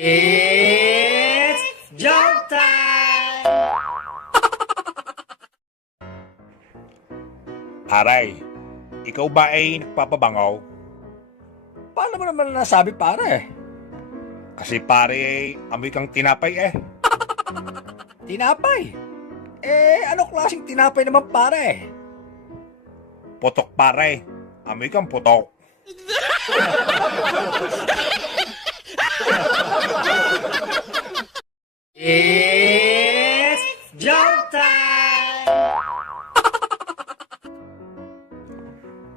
It's joke time! Aray, ikaw ba ay nagpapabangaw? Paano mo naman nasabi, pare? Kasi pare, amoy kang tinapay eh. Tinapay? Ano klaseng tinapay naman, pare? Putok pare, amoy kang putok. It's joke time!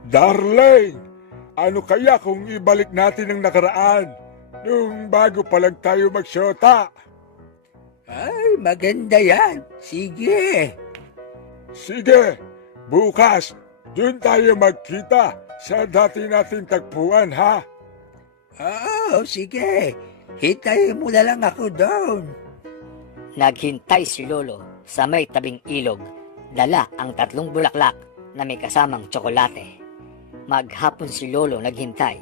Darling, ano kaya kung ibalik natin ang nakaraan nung bago pa lang tayo magsyota? Ay, maganda yan. Sige. Sige, bukas, dun tayo magkita sa dati nating tagpuan, ha? Sige. Hintayin mo na lang ako doon. Naghintay si Lolo sa may tabing ilog, dala ang 3 bulaklak na may kasamang tsokolate. Maghapon si Lolo naghintay,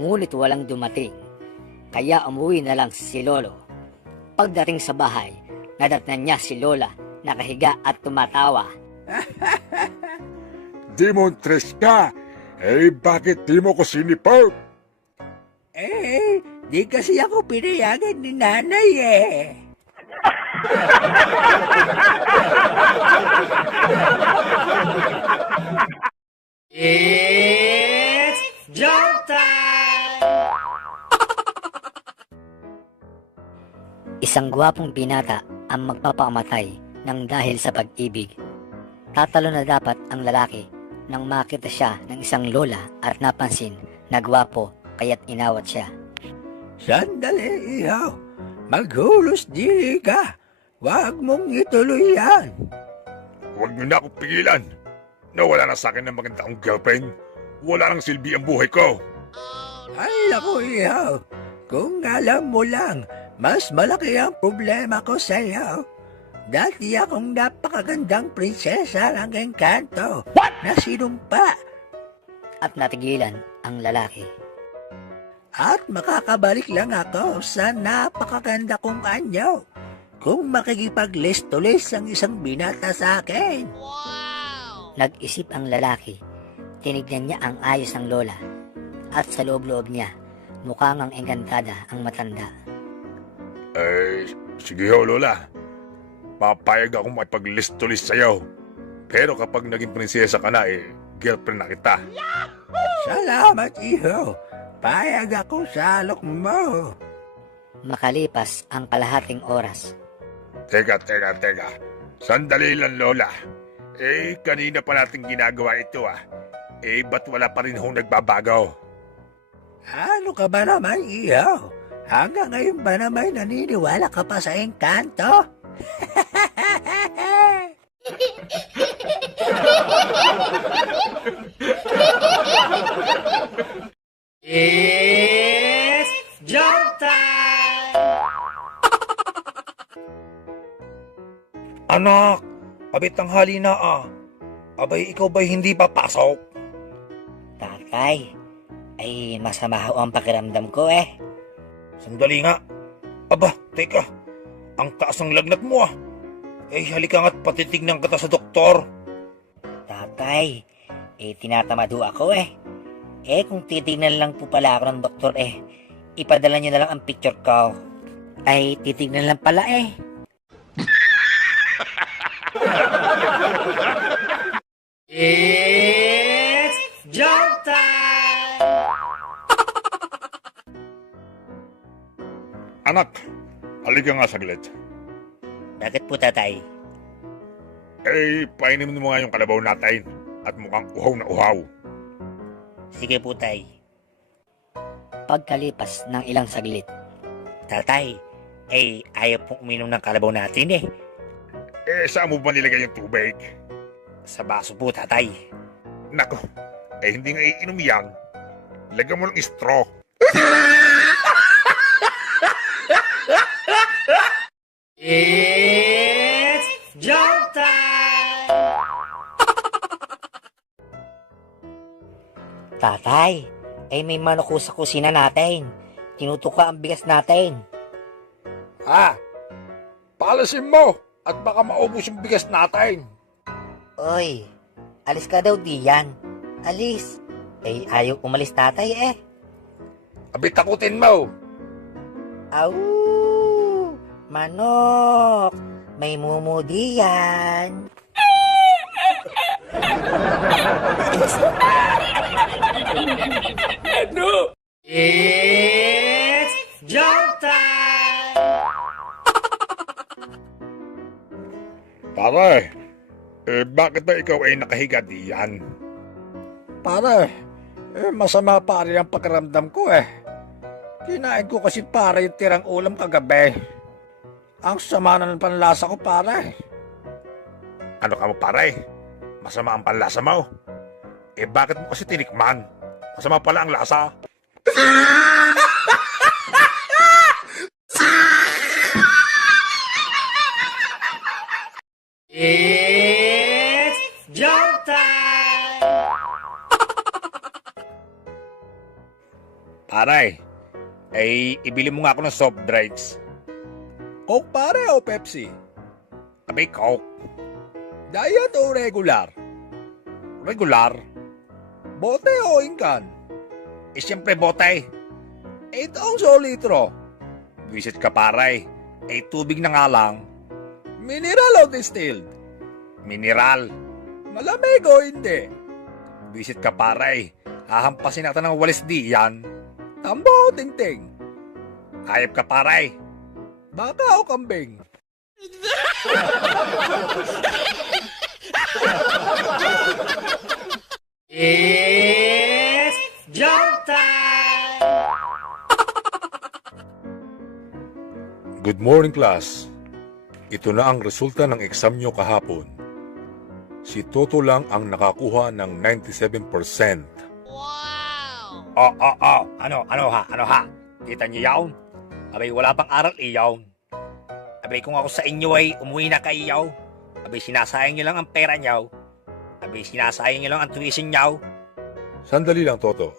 ngunit walang dumating. Kaya umuwi na lang si Lolo. Pagdating sa bahay, nadatnan niya si Lola nakahiga at tumatawa. Demontres ka, bakit di mo ko sinipot? Di kasi ako pinayagan ni nanay eh. It's joke time! Isang gwapong binata ang magpapamatay ng dahil sa pag-ibig. Tatalo na dapat ang lalaki nang makita siya ng isang lola at napansin na gwapo kaya't inawat siya. Sandali, ihaw. Maghulos dili ka. Huwag mong ituloy yan. Huwag niyo na akong pigilan. Nawala na sa akin ng maganda kong girlfriend. Wala nang silbi ang buhay ko. Ay, naku, ihaw. Kung alam mo lang, mas malaki ang problema ko sa iyo. Dati akong napakagandang prinsesa ng engkanto na sinumpa At natigilan ang lalaki. at makakabalik lang ako sa napakaganda kong anyo kung makikipag-listo-list ang isang binata sa akin. Nag-isip ang lalaki. Tinignan niya ang ayos ng lola. At sa loob-loob niya, mukhang ang engkantada ang matanda. Sige ho, Lola. Papayag akong makipag-list-to-list sa'yo. Pero kapag naging prinsesa ka na, girlfriend na kita. Salamat, iho. Payag ako sa alok mo. Makalipas ang kalahating oras, Teka. Sandali lang, Lola. Kanina pa natin ginagawa ito, ba't wala pa rin hong nagbabago? Ano ka ba naman, iho? Hanggang ngayon ba naman naniniwala ka pa sa engkanto? It's joke time! Anak, abit ang hali na Abay, ikaw ba'y hindi papasok? tatay, ay masama ho ang pakiramdam ko Sandali nga. Aba, teka. Ang taas ng lagnat mo halika nga't patitignan kita sa doktor. Tatay, tinatamad ho ako kung titignan lang po pala ako ng doktor ipadala niyo na lang ang picture ko. Ay, titignan lang pala It's joke time! Anak, halika nga saglit. Bakit po, tatay? Painim mo nga yung kalabaw natin at mukhang uhaw na uhaw. Sige po, tay. Pagkalipas ng ilang saglit, tatay, ayaw pong uminom ng kalabaw natin Saan mo ba nilagay yung tubig? Sa baso po, tatay. Nako, hindi nga iinom yan. Lagyan mo ng straw. It's joke time! tatay. Ay may manok ho sa kusina natin. Tinutuka ang bigas natin. Palasin mo at baka maubos yung bigas natin. Oy, alis ka daw diyan. Alis. Eh, ayaw umalis tatay eh. Abi, takutin mo. Au! Manok! May mumudi yan. It's joke time! Pare, bakit ba ikaw ay nakahiga diyan? Pare, masama pare ang pakiramdam ko eh. Kinain ko kasi pare yung tirang ulam kagabi. Ang sama na ng panlasa ko pare. Ano ka mo, pare? Masama ang panlasa mo. Bakit mo kasi tinikman? Masama pala ang lasa. It's joke time! Pare, ibili mo nga ako ng soft drinks. Coke pare o Pepsi? Abi, Coke. Diet o regular? Regular. Bote o ingkan? Siyempre, bote. 8 ounce o litro? Visit ka, pare. Tubig na nga lang. Mineral o distilled? Mineral. Malamig o hindi? Visit ka, pare. Hahampasin natin ng walis di yan. Tambo o tingting? Hayop ka, pare. Baka o kambing? It's joke time! Good morning, class. Ito na ang resulta ng exam nyo kahapon. Si Toto lang ang nakakuha ng 97%. Ano ha? Kita niyo yaw? Abay, wala pang aral iyaw. Abay, kung ako sa inyo ay umuwi na kayo. Abay, sinasayang niyo lang ang pera niyo. Abay, sinasayang niyo lang ang tuition niyo. Sandali lang, Toto.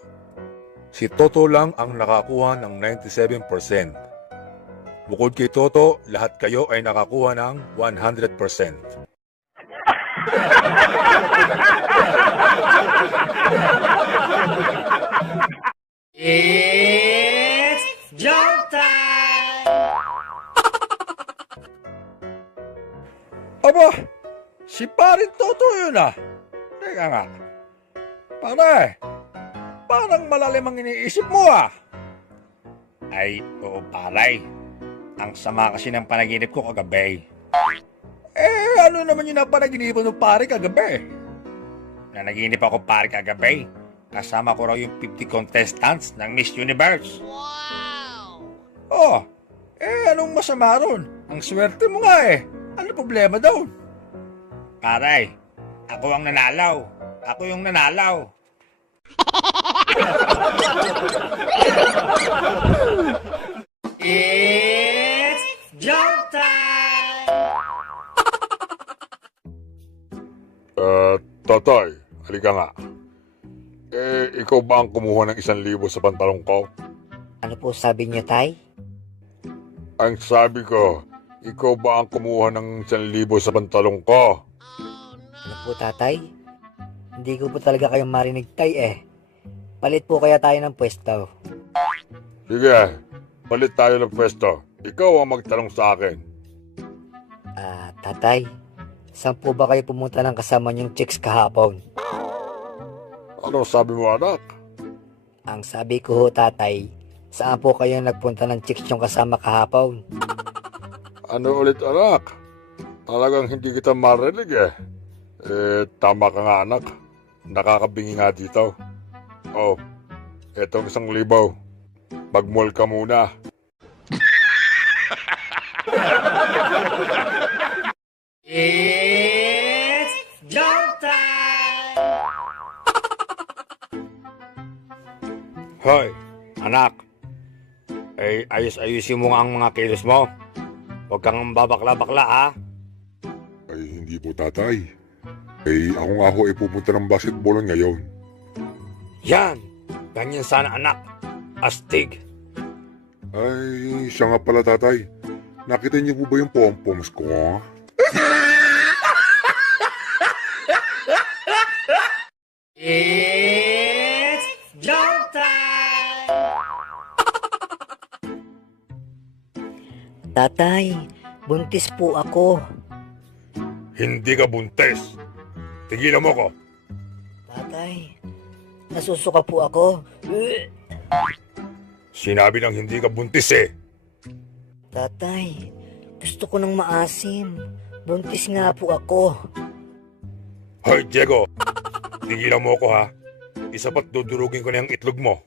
Si Toto lang ang nakakuha ng 97%. Bukod kay Toto, lahat kayo ay nakakuha ng 100%. It's joke time! Aba, si parin Toto yun ah. Teka nga. Pare, parang malalim ang iniisip mo ah. Ay, oo, paray. Ang sama kasi ng panaginip ko kagabi. Ano naman yung napanaginipan ng pare kagabi? Nanaginip ako, pare, kagabi. Kasama ko raw yung 50 contestants ng Miss Universe. Oh, anong masama ron? Ang swerte mo nga eh. Ano problema daw? Paray, ako ang nanalaw. Ako yung nanalaw. It's joke time! Tatay, halika nga. Ikaw ba ang kumuha ng 1,000 sa pantalong ko? Ano po sabi niyo, tay? Ang sabi ko, ikaw ba ang kumuha ng 1,000 sa pantalong ko? Ano po, tatay? Hindi ko po talaga kayong marinig, tay eh. Palit po kaya tayo ng pwesto. Sige, palit tayo ng pwesto. Ikaw ang magtanong sa akin. Tatay, saan po ba kayo pumunta ng kasama niyong chicks kahapon? Ano sabi mo, anak? Ang sabi ko ho, tatay, saan po kayo nagpunta ng chicks niyong kasama kahapon? Ano ulit, anak? Talagang hindi kita marinig eh. Tama ka nga, anak. Nakakabingi nga dito. Oh, etong 1,000. Mag-mall ka muna. It's joke time! Hoy, anak. Ayos-ayusin mo nga ang mga kilos mo. Huwag kang babakla-bakla, ha? Ay, hindi po, tatay. Ako nga ho ay pupunta ng basketballan ngayon. Yan! Ganyan sana anak. Astig. Ay, siya nga pala tatay. Nakita niyo po ba yung pompoms ko? It's joke time! Tatay, buntis po ako. Hindi ka buntes. Tigilan mo ko. Tatay, nasusuka po ako. Sinabi ng hindi ka buntis eh. Tatay, gusto ko ng maasim. Buntis nga po ako. Hoy, Diego. Tigilan mo ko ha. Isa pa't dudurugin ko na yung itlog mo.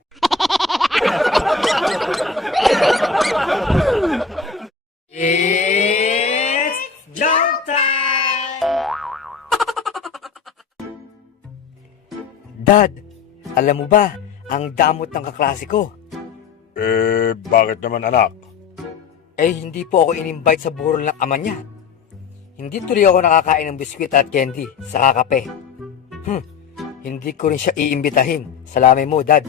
It's joke time! Dad, alam mo ba, ang damot ng kaklase ko. Bakit naman anak? Hindi po ako in-invite sa burol ng ama niya. Hindi tuloy ako nakakain ng biskwit at candy sa kape. Hindi ko rin siya iimbitahin. Salamin mo, Dad.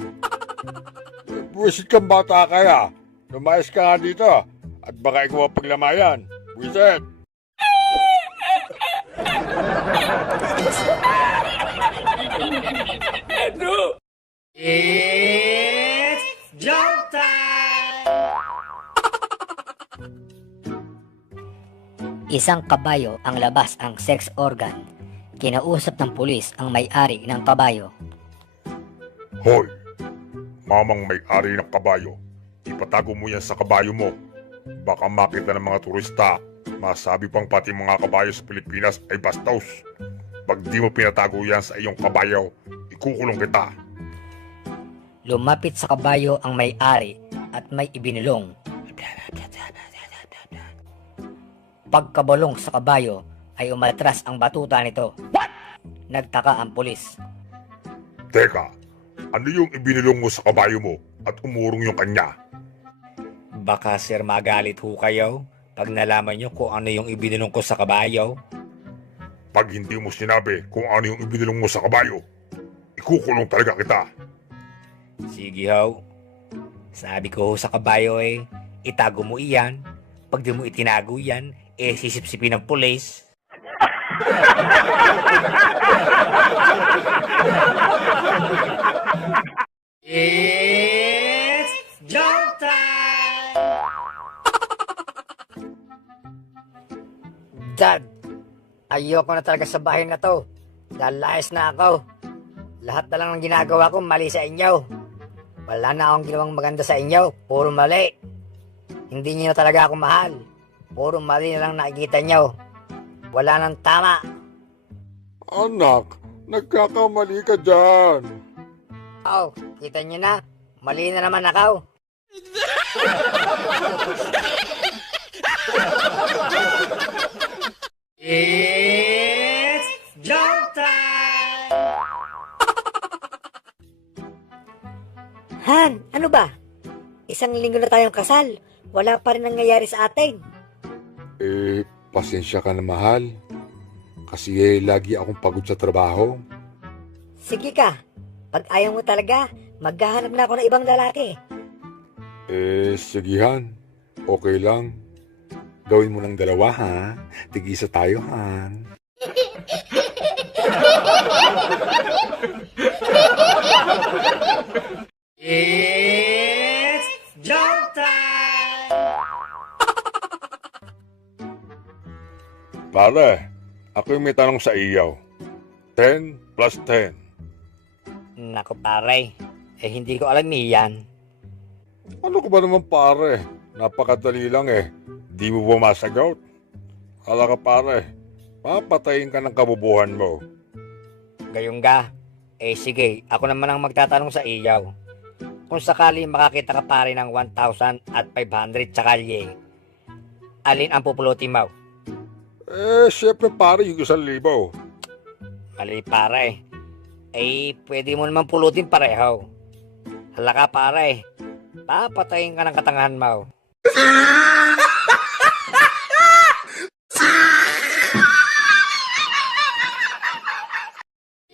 Buwisit kang bata kaya. Lumayas ka nga dito. At baka ikaw ang paglamayan. Buwisit! It's joke time! Isang kabayo ang labas ang sex organ. Kinausap ng pulis ang may-ari ng kabayo. Hoy! Mamang may-ari ng kabayo. Ipatago mo yan sa kabayo mo. Baka makita ng mga turista. Masabi pang pati mga kabayo sa Pilipinas ay bastos. Pag di mo pinatago yan sa iyong kabayo, ikukulong kita. Lumapit sa kabayo ang may-ari at may ibinulong. Pagkabalong sa kabayo ay umatras ang batuta nito. Nagtaka ang pulis. Teka, ano yung ibinulong mo sa kabayo mo at umurong yung kanya? Baka sir magalit ho kayo pag nalaman nyo kung ano yung ibinulong ko sa kabayo. Pag hindi mo sinabi kung ano yung ibinulong mo sa kabayo, ikukulong talaga kita. Sige ho. Sabi ko ho sa kabayo itago mo iyan. Pag di mo itinago yan, sisipsipin ng pulis. It's joke time! Dad, ayoko na talaga sa bahay na to. Lalayas na ako. Lahat na lang ng ginagawa ko mali sa inyo. Wala na akong ginawang maganda sa inyo. Puro mali. Hindi niyo na talaga ako mahal. Puro mali na lang nakikita niyo. Wala nang tama. Anak, nagkakamali ka dyan. Oh, kita niyo na. Mali na naman ako. It's joke time! Han, ano ba? Isang linggo na tayong kasal. Wala pa rin nangyayari sa atin. Pasensya ka na mahal. Kasi lagi akong pagod sa trabaho. Sige ka. Pag ayaw mo talaga, maghahanap na ako ng ibang lalaki. Sigihan. Okay lang. Gawin mo ng dalawa, ha? Tigisa tayo, Han. It's joke time! Pare, ako yung may tanong sa iyo. 10 plus 10. Naku pare, hindi ko alam yan. Ano ka ba naman pare? Napakadali lang eh. Di mo ba masagot? Hala ka pare, papatayin ka ng kabubuhan mo. Gayong ga, sige, ako naman ang magtatanong sa iyo. Kung sakali makakita ka pare ng 1,000 at 500 sa kalye, alin ang pupulutin mo? Syempre pare yung 1,000. Mali pare. Pwede mo naman pulutin pareho. Hala ka pare, papatayin ka ng katangahan mo.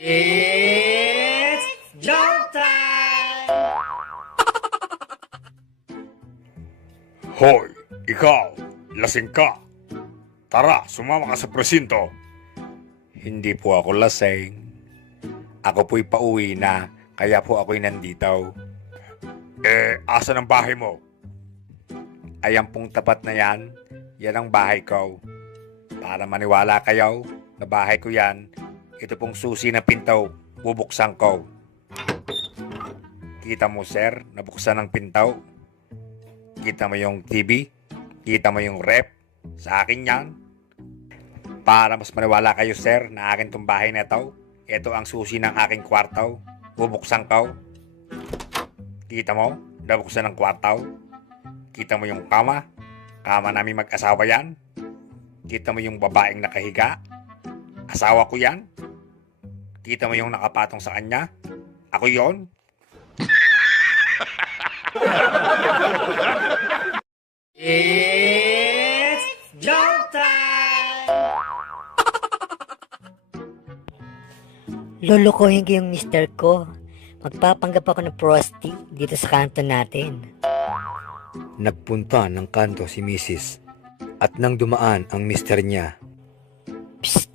It's joke time! Hoy, ikaw, lasing ka. Tara, sumama ka sa presinto. Hindi po ako lasing. Ako po'y pauwi na, kaya po ako'y nandito. Asan ang bahay mo? Ayan pong tapat na yan, yan ang bahay ko. Para maniwala kayo, na bahay ko yan, ito pong susi na pinto, bubuksan ko. Kita mo sir, nabuksan ang pinto. Kita mo yung TV, kita mo yung rep, sa akin yan. Para mas maniwala kayo sir, na akin tong bahay na ito, ito ang susi ng aking kwarto, bubuksan ko. Kita mo, nabuksan ang kwarto. Kita mo yung kama, kama namin mag-asawa yan. Kita mo yung babaeng nakahiga, asawa ko yan. Kita mo yung nakapatong sa kanya, ako yon. It's joke time! Lulukuhin ko yung mister ko. Magpapanggap ako ng prosti dito sa kanto natin. Nagpunta ng kanto si Mrs. at nang dumaan ang mister niya. Psst!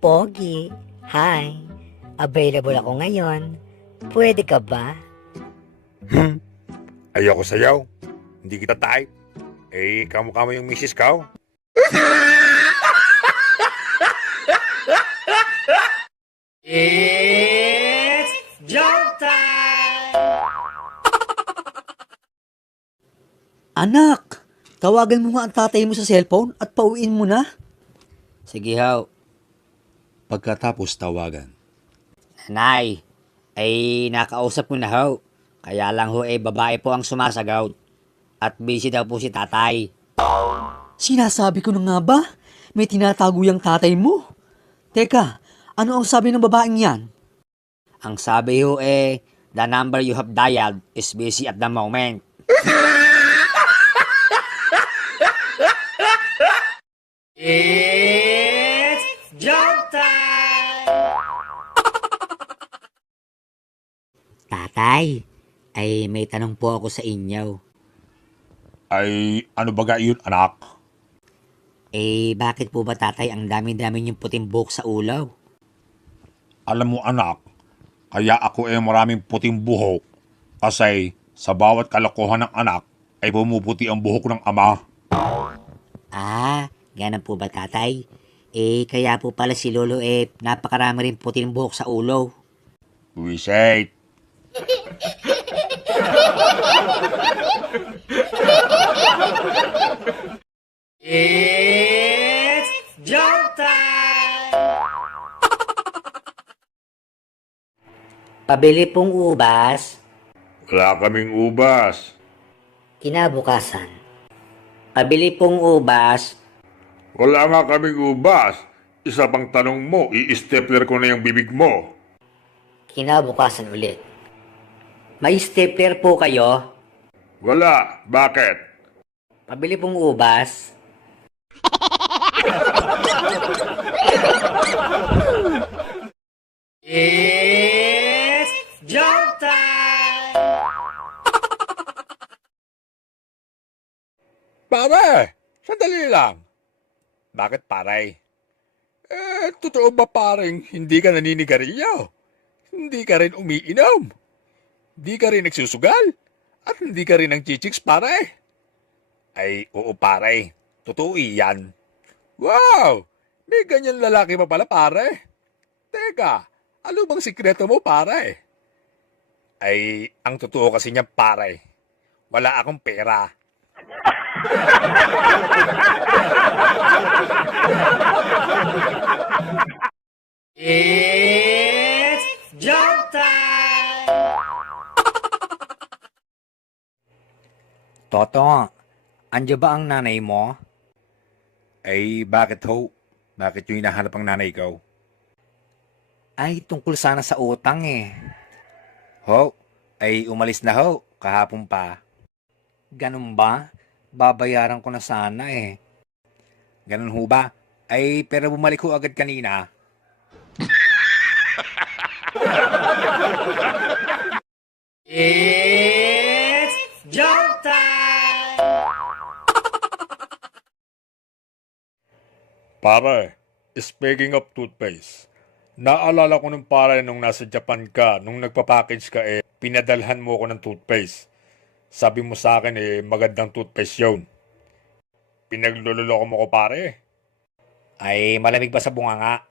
Pogi! Hi! Available ako ngayon. Pwede ka ba? Ayoko sayaw. Hindi kita type. Kamukha mo yung misis ko. It's joke time! Anak, tawagan mo nga ang tatay mo sa cellphone at pauwiin mo na. Sige haw. Pagkatapos tawagan. Nanay, ay nakausap ko na ho. Kaya lang ho babae po ang sumasagot. At busy daw po si tatay. Sinasabi ko na nga ba? May tinatago yung tatay mo. Teka, ano ang sabi ng babaeng yan? Ang sabi ho the number you have dialed is busy at the moment. It's joke time! Tatay, ay may tanong po ako sa inyo. Ano ba yun, anak? Bakit po ba tatay ang dami-dami niyong puting buhok sa ulaw? Alam mo, anak, kaya ako maraming puting buhok kasi sa bawat kalokohan ng anak ay pumuputi ang buhok ng ama. Ganun po ba tatay? Kaya po pala si Lolo napakarami rin puting buhok sa ulo. Wisit. It's joke time! Pabili pong ubas. Wala kaming ubas. Kinabukasan. Pabili pong ubas. Wala nga kaming ubas. Isa pang tanong mo, i-stapler ko na yung bibig mo. Kinabukasan ulit. May stapler po kayo? Wala. Bakit? Pabili pong ubas. It's joke time! Pare, sandali lang. Bakit pare? Totoo ba pareng hindi ka naninigarilyo? Hindi ka rin umiinom? Hindi ka rin nagsusugal? At hindi ka rin ng chichiks pare? Ay, oo pare. Totoo iyan. Wow! May ganyan lalaki pa pala pare. Teka, ano bang sikreto mo pare? Ay, ang totoo kasi niya pare. Wala akong pera. It's joke time! Toto, andiyan ba ang nanay mo? Ay, bakit ho? Bakit yung hinahanap ang nanay ko? Ay, tungkol sana sa utang eh. Ho, ay umalis na ho, kahapon pa. Ganun ba? Babayaran ko na sana eh. Ganun ho ba? Ay, pero bumalik ho agad kanina. It's joke time! Pare, speaking of toothpaste, naalala ko nung pare nung nasa Japan ka, nung nagpa-package ka pinadalhan mo ako ng toothpaste. Sabi mo sa akin magandang toothpaste yun. Pinagluloloko mo ko pare. Ay, malamig ba sa bunganga?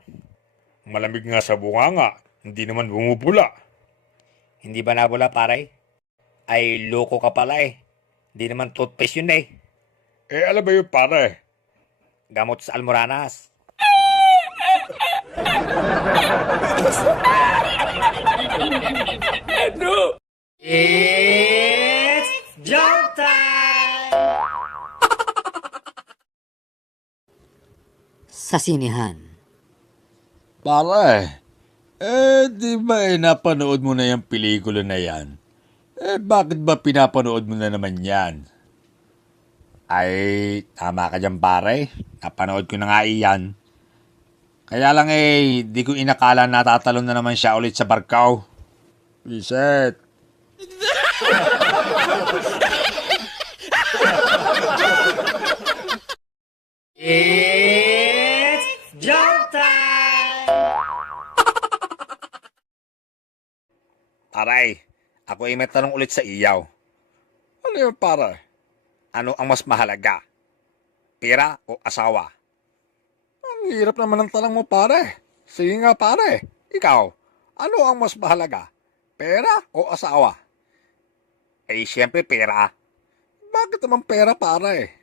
Malamig nga sa bunganga, hindi naman bumubula. Hindi ba nabula, pare? Ay, loko ka pala eh. Hindi naman toothpaste yun eh. Alam ba yun pare? Gamot sa almoranas. It's joke time! Sa sinihan. Pare, di ba napanood mo na yung pelikula na yan? Bakit ba pinapanood mo na naman yan? Ay, tama ka dyan pare. Napanood ko na nga iyan. Kaya lang di ko inakala natatalon na naman siya ulit sa barkaw. Reset. It's joke time! Aray, ako ay may tanong ulit sa iyaw. Ano yun pare? Ano ang mas mahalaga? Pera o asawa? Ang hirap naman ng tanong mo pare. Sige nga pare, ikaw, ano ang mas mahalaga? Pera o asawa? Ay, siyempre pera. Bakit naman pera pare?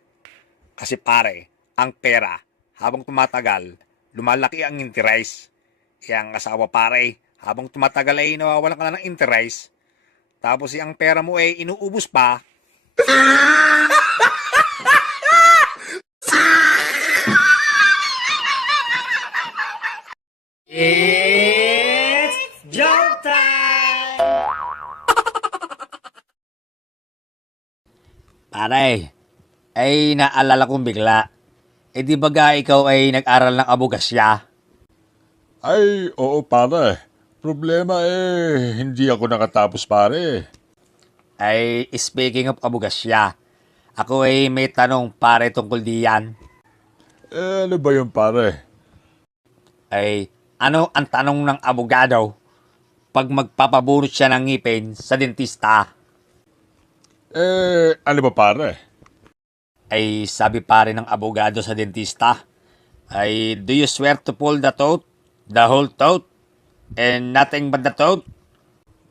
Kasi pare, ang pera, habang tumatagal, lumalaki ang interest. Ang asawa pare, habang tumatagal ay nawawalan ka na ng interest. Tapos ang pera mo ay inuubos pa. It's joke time! Pare, ay naalala kong bigla. Di baga ikaw ay nag-aral ng abogasya? Ay, oo pare. Problema hindi ako nakatapos pare. Ay, speaking of abogasya, ako ay may tanong pare tungkol diyan. Ano ba yun pare? Ay, ano ang tanong ng abogado pag magpapabunot siya ng ngipin sa dentista? Ano ba pare? Ay, sabi pare ng abogado sa dentista, ay, do you swear to pull the tooth, the whole tooth, and nothing but the tooth?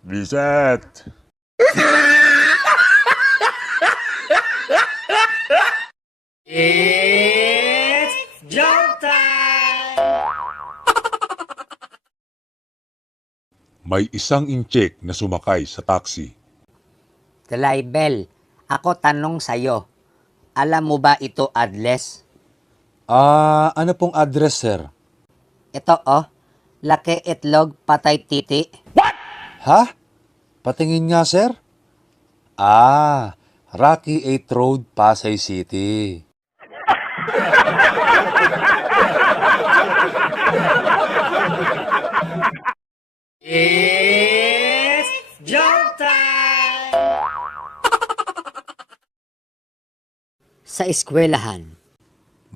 Reset. It's joke time! May isang incheck na sumakay sa taxi. Dalaybel, ako tanong sa'yo. Alam mo ba ito address? Ano pong address, sir? Ito laki itlog patay titi. Ha? Patingin nga, sir? Rocky 8 Road, Pasay City. It's joke time! Sa eskwelahan.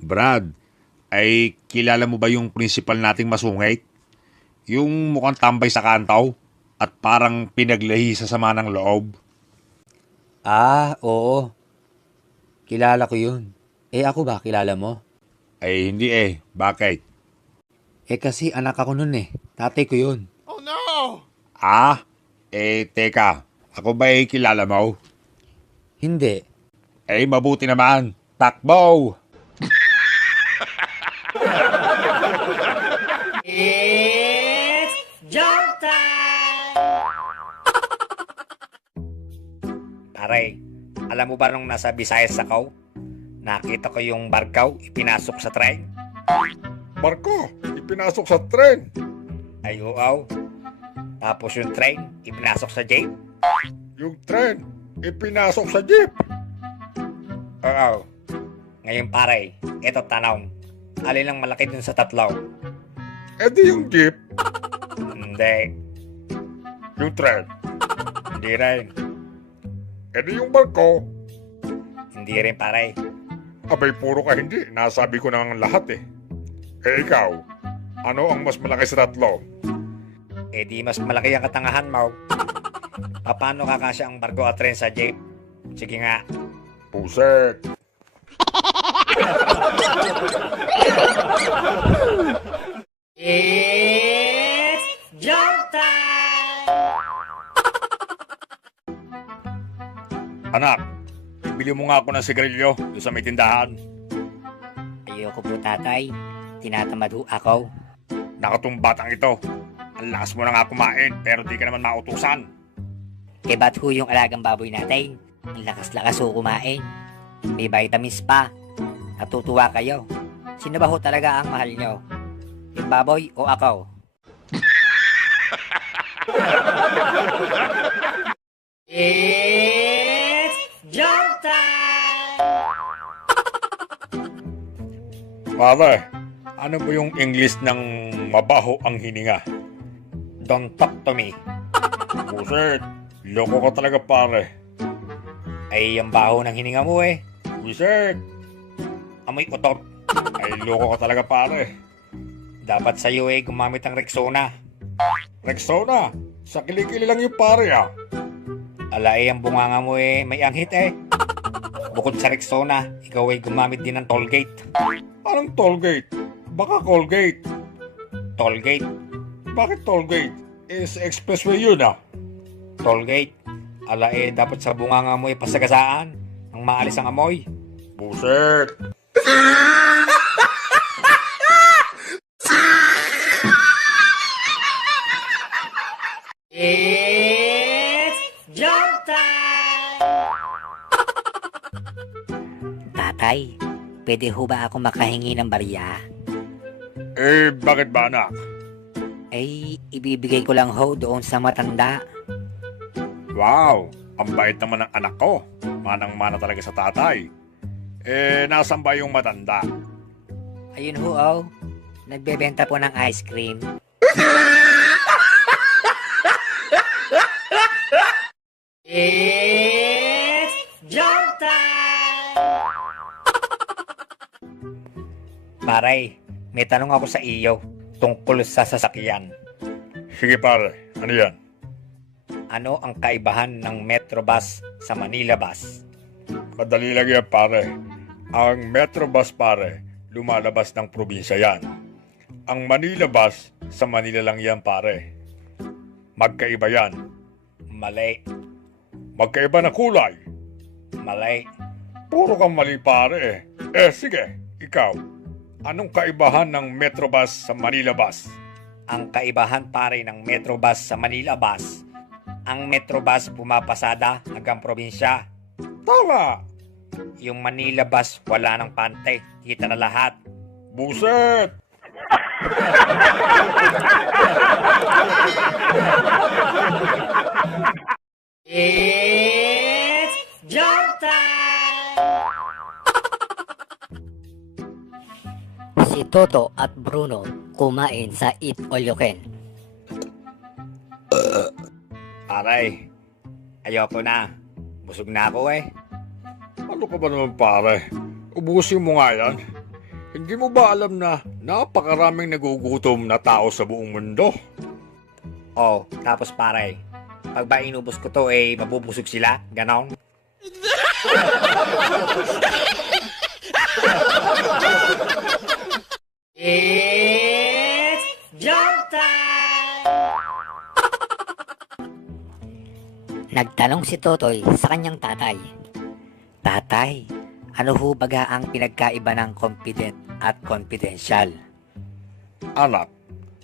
Brad, ay kilala mo ba yung principal nating masungit? Yung mukhang tambay sa kantaw at parang pinaglahi sa sama ng loob. Oo. Kilala ko yun. Ako ba, kilala mo? Ay hindi bakit? Kasi anak ako nun Tatay ko yun. Teka, ako ba kilala mo? Hindi. Mabuti naman, takbo! It's joke time! Pare, alam mo ba nung nasa Visayas ako? Nakita ko yung barkaw ipinasok sa tren. Marco, ipinasok sa tren. Ay oo. Tapos yung train ipinasok sa jeep. Yung tren, ipinasok sa jeep. Oo. Ngayon pare, eto tanong. Alin ang malaki dun sa tatlo? Di yung jeep, Hindi. yung tren. Hindi rin. Di yung barko. Hindi rin pare. Abay, puro ka hindi. Nasabi ko na ang lahat Eh ikaw, ano ang mas malaki sa tatlo? Eh di mas malaki ang katangahan mo. Paano kakasya ang barko at tren sa jeep? Sige nga. Puset! It's joke time! Anak, bili mo nga ako ng sigarilyo doon sa may tindahan. Ayoko po tatay, tinatamad ho ako. Nakatong batang ito. Ang lakas mo na nga kumain pero di ka naman mautusan. Eh ba't ho yung alagang baboy natin? Ang lakas-lakas ho kumain. May vitamins pa. Natutuwa kayo. Sino ba ho talaga ang mahal nyo? Yung baboy o ako? It's joke time! Pare, ano po yung English ng mabaho ang hininga? Don't talk to me. Puset, loko ka talaga pare. Ay, ang baho ng hininga mo eh. Puset, Amoy utot. ay loko ka talaga pare. Dapat sa'yo eh gumamit ng Rexona. Rexona, sa kilikili lang yung pare ah. Ala eh, ang bunganga mo eh, may anghit eh. Bukod sa Rexona, ikaw ay gumamit din ng Tollgate. Anong tollgate? Baka Colgate. Tollgate. Bakit tollgate? Eh sa expressway yun ah. Tollgate. Ala eh, dapat sa bunganga mo eh pasagasaan. Nang maalis ang amoy. Puset, It's joke time! Tatay, pwede ho ba ako makahingi ng barya? eh bakit ba anak? Ay, ibibigay ko lang ho doon sa matanda. Wow, ang bait naman ng anak ko. Manang-mana talaga sa tatay. Eh, nasan ba yung matanda? Ayun ho, oh. Nagbebenta po ng ice cream. It's joke time! Paray, may tanong ako sa iyo tungkol sa sasakyan. Sige pare, ano yan? Ano ang kaibahan ng Metrobus sa Manila Bus? Madali lang yan pare. Ang Metrobus pare, lumalabas ng probinsya yan. Ang Manila Bus, sa Manila lang yan pare. Magkaiba yan. Mali, Magkaiba na kulay. mali. Puro kang mali pare. Eh sige, ikaw. Anong kaibahan ng Metrobus sa Manila Bus? Ang kaibahan pare ng Metrobus sa Manila Bus, ang Metrobus pumapasada hanggang probinsya. Tama! Yung Manila Bus wala ng pante, kita na lahat. Buset! It's joke time! Si Toto at Bruno kumain sa Eat All You Can. Aray, ayoko na. Busog na ako eh. Ano ka ba naman pare? Ubusin mo nga yan. Hindi mo ba alam na napakaraming nagugutom na tao sa buong mundo? Oh, tapos pare, pag ba inubos ko to eh, mabubusog sila, ganon. It's joke time! Nagtanong si Totoy sa kanyang tatay. Tatay, ano ho baga ang pinagkaiba ng confident at confidential? Anak,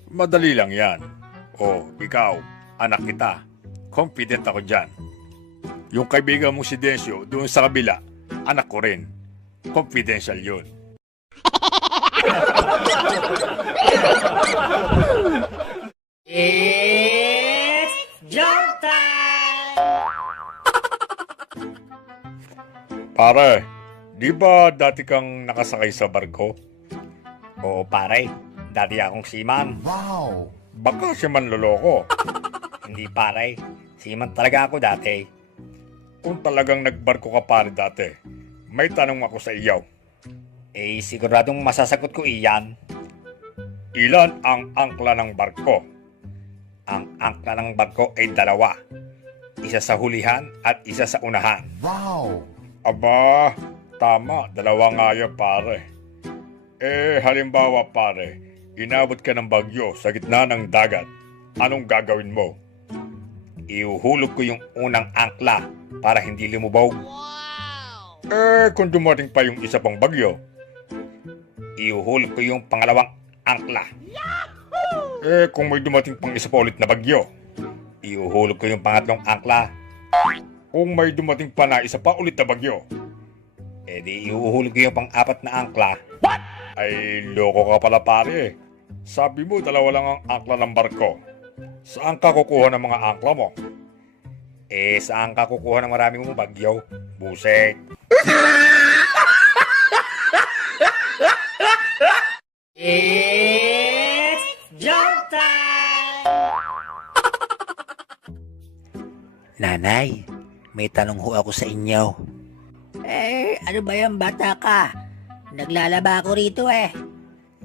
madali lang yan. O, ikaw, anak kita. Confident ako dyan. Yung kaibigan mong si Dencio doon sa kabila, anak ko rin. Confidential yun. It's joke time! Pare, di ba dati kang nakasakay sa barko? Oo pare, dati akong seaman. Baka siya man loloko. Hindi pare, seaman talaga ako dati. Kung talagang nagbarko ka pare dati, may tanong ako sa iyo. Eh, siguradong masasagot ko iyan. Ilan ang angkla ng barko? Ang angkla ng barko ay 2. Isa sa hulihan at isa sa unahan. Aba, tama, 2 nga yun, pare. Halimbawa pare, inabot ka ng bagyo sa gitna ng dagat. Anong gagawin mo? Ihuhulog ko yung unang angkla para hindi lumubog. Kung dumating pa yung isa pang bagyo. Ihuhulog ko yung pangalawang angkla. Kung may dumating pang isa pa ulit na bagyo. Ihuhulog ko yung pangatlong angkla. Kung may dumating pa na isa pa ulit na bagyo. Di ihuhulog ko yung pang-4 na angkla. Ay, loko ka pala pare. Sabi mo 2 lang ang angkla ng barko. Saan ka kukuha ng mga angkla mo? Saan ka kukuha ng marami mong bagyo? Busek. It's joke time! Nanay, may tanong ho ako sa inyo. Ano ba yan, bata ka? Naglalaba ako rito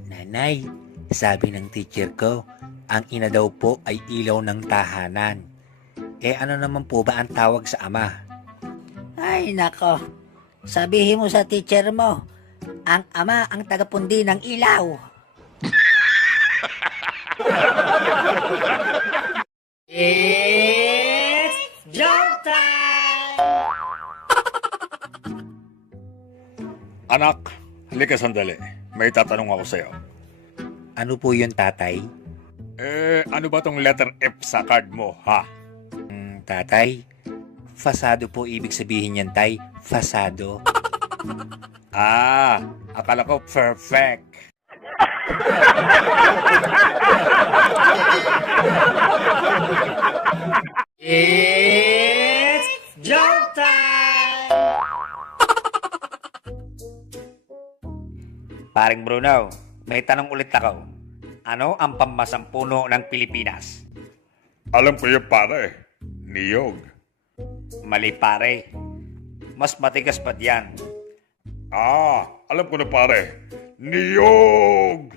Nanay, sabi ng teacher ko, ang ina daw po ay ilaw ng tahanan. Ano naman po ba ang tawag sa ama? Ay, nako. Sabihin mo sa teacher mo, ang ama ang tagapundi ng ilaw. It's joke time! Anak, halika sandali. May tatanong ako sa'yo. Ano po yun, tatay? Ano ba tong letter F sa card mo, ha? Tatay, fasado po ibig sabihin yan, tay. Fasado. Akala ko perfect. It's joke time! Paring Bruno, may tanong ulit ako. Ano ang pammasang puno ng Pilipinas? Alam ko yun pare. Niyog. Mali pare. Mas matigas pa diyan. Alam ko na pare. Niyog!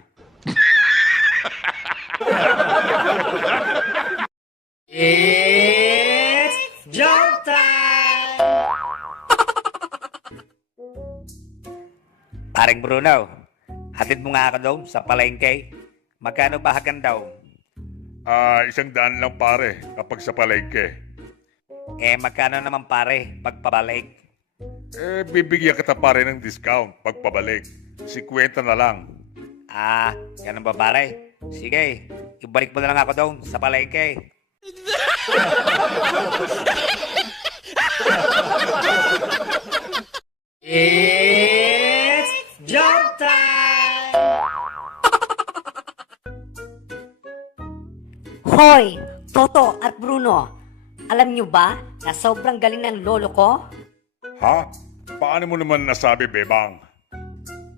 It's joke time! Paring Bruno, hatid mo nga ako doon sa palengke. Magkano ba hagan daw? 100 lang pare kapag sa palengke. Magkano naman pare pagpabalik? Bibigyan kita pare ng discount pag pabalik. 50 na lang. Ganun ba pare? Sige, ibalik mo na lang ako doon sa palengke. It's joke time! Hoy, Toto at Bruno, alam nyo ba na sobrang galing ng lolo ko? Ha? Paano mo naman nasabi, Bebang?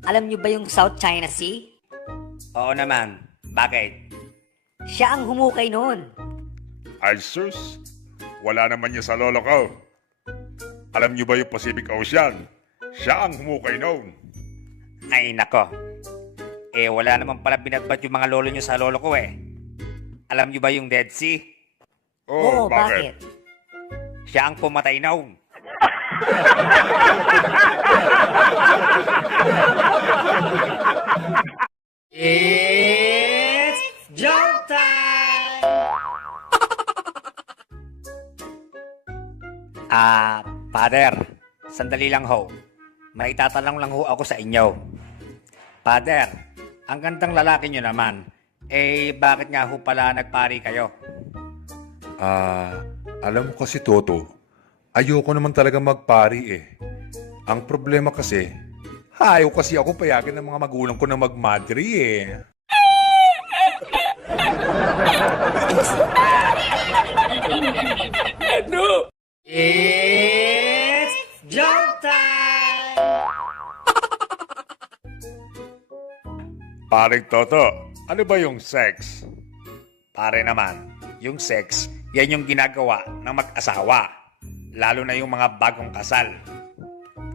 Alam nyo ba yung South China Sea? Oo naman. Bakit? Siya ang humukay noon. Ay sus, wala naman niya sa lolo ko. Alam niyo ba yung Pacific Ocean? Siya ang humukay noon. Ay nako. Wala naman pala binatbat yung mga lolo nyo sa lolo ko Alam nyo ba yung Dead Sea? Oh, bakit? Siya ang pumatay noon. It's joke time! Father, sandali lang ho. May tatanong lang ho ako sa inyo. Father, ang gandang lalaki nyo naman, bakit nga ho pala nagpari kayo? Alam mo kasi Toto, ayoko naman talaga magpari Ang problema kasi, ayaw kasi ako payagan ng mga magulang ko na magmadri It's joke time! Paring Toto, ano ba yung sex? Pare naman, yung sex, yan yung ginagawa ng mag-asawa. Lalo na yung mga bagong kasal.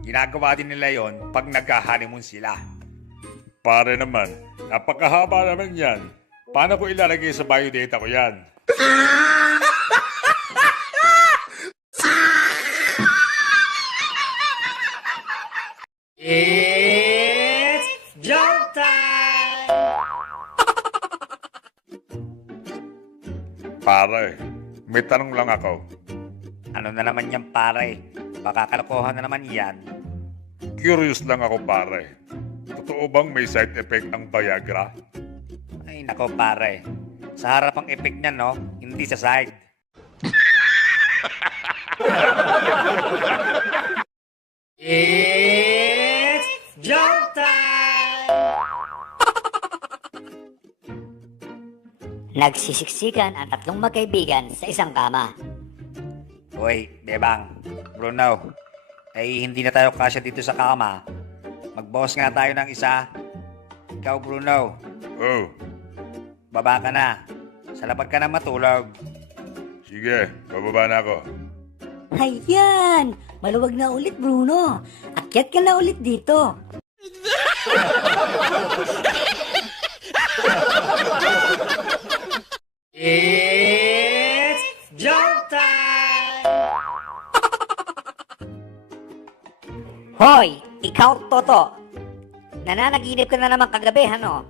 Ginagawa din nila yon pag nagka-honeymoon sila. Pare naman, napakahaba naman yan. Paano ko ilalagay sa biodata ko yan? It's joke time! Pare, may tanong lang ako. Ano na naman yan, pare? Baka kalokohan na naman yan. Curious lang ako, pare. Totoo bang may side effect ang Viagra? Ay, nako, pare. Sa harap ang effect niyan, no? Hindi sa side. It's joke time! Nagsisiksikan ang tatlong magkaibigan sa isang kama. Hoy, Bebang, Bruno, ay hindi na tayo kasya dito sa kama. Mag-boss nga tayo ng isa. Ikaw, Bruno, Oh, baba ka na. Sa labag ka na matulog. sige, bababa na ako. Ayan! Maluwag na ulit, Bruno. Akyat ka na ulit dito. It's joke time! Hoy, ikaw, Toto. Nananaginip ka na naman kagabi, ano?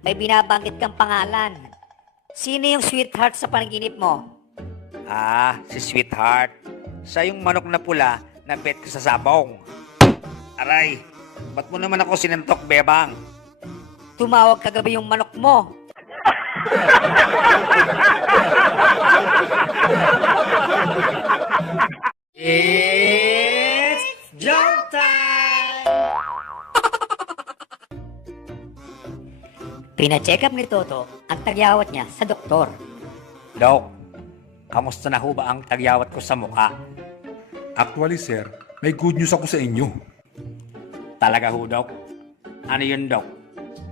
May binabanggit kang pangalan. Sino yung sweetheart sa panaginip mo? Ah, si Sweetheart. Siya yung manok na pula na bet ko sa sabong. Aray, ba't mo naman ako sinantok, Bebang? Tumawag kagabi yung manok mo. It's joke time! Pina-check up ni Toto ang tagyawat niya sa doktor. Dok, kamusta na ho ba ang tagyawat ko sa muka? Actually, sir, may good news ako sa inyo. Talaga ho, Dok? Ano yun, Dok?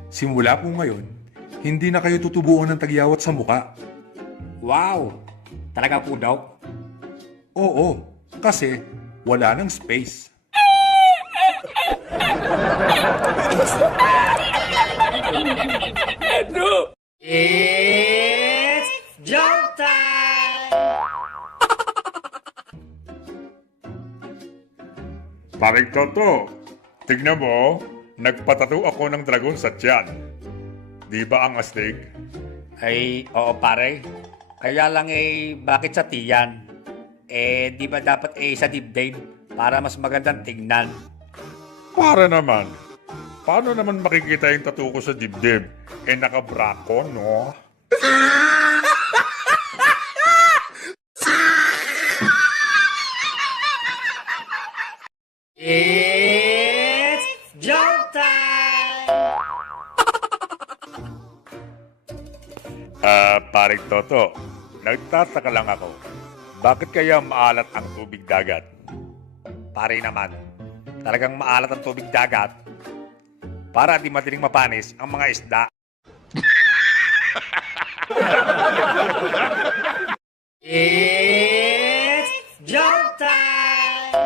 Simula po ngayon, hindi na kayo tutubuan ng tagyawat sa muka. Wow! Talaga po, Dok? Oo, kasi wala nang space. It's joke time! Paring Toto, tignan mo, nagpatato ako ng dragon sa tiyan. Di ba ang astig? Ay, oo, pare. Kaya lang bakit sa tiyan? Di ba dapat sa dibdib para mas magandang tignan? Para naman. Paano naman makikita yung tattoo ko sa dibdib? Nakabrako, no? It's joke time! Paring Toto, nagtataka lang ako. Bakit kaya maalat ang tubig dagat? Pare naman, talagang maalat ang tubig dagat para di madaling mapanis ang mga isda. It's joke time!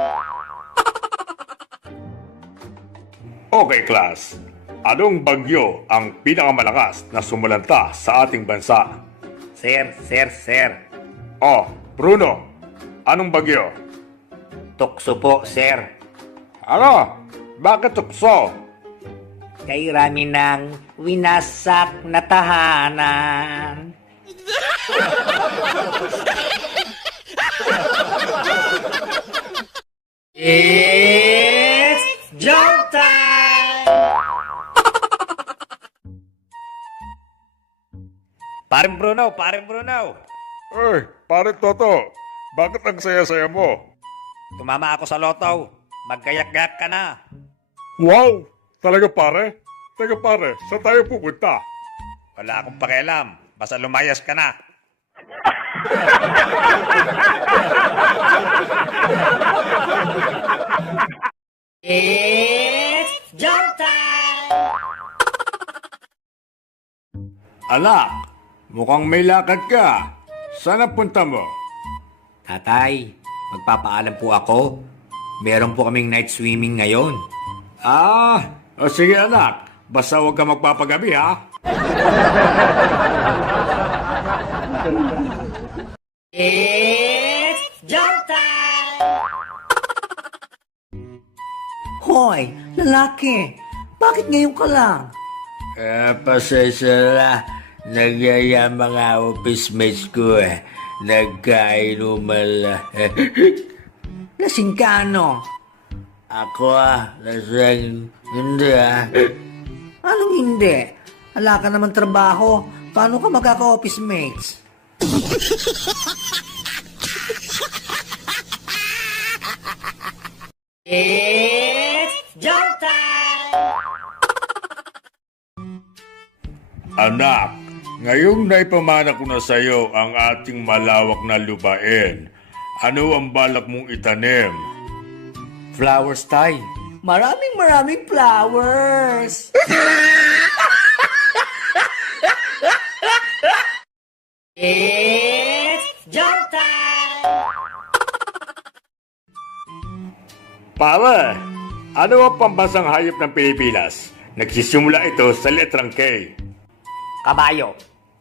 Okay, class. Anong bagyo ang pinakamalakas na sumalanta sa ating bansa? Sir. Oh, Bruno, anong bagyo? Tukso po, sir. Ano? Bakit tukso? Kay rami ng winasak na tahanan. It's joke time! Parang Bruno. Ay, pare Toto, bakit ang saya-saya mo? Tumama ako sa loto. Magkayak-gayak ka na. Wow! Talaga pare? Teka pare, saan tayo pupunta? Wala akong pakialam. Basta lumayas ka na. It's joke time! Anak, mukhang may lakad ka. Saan ang punta mo? Tatay, magpapaalam po ako. Meron po kaming night swimming ngayon. O sige anak, Basta huwag ka magpapagabi, ha? It's jump time! Hoy, lalaki! Bakit ngayon ka lang? Pasensya na. Nagyaya mga office mates ko Nagkainuman lang. Lasing ka ano? Ako lasing hindi Anong hindi? Wala ka naman trabaho. Paano ka magkaka-office mates? It's jump time! Anak, ngayong naipamana ko na sa'yo ang ating malawak na lupain. Ano ang balak mong itanim? Flowers, Tay. Maraming flowers! It's jump time! Pare, ano ang pambasang hayop ng Pilipinas? Nagsisimula ito sa letrang K. Kabayo.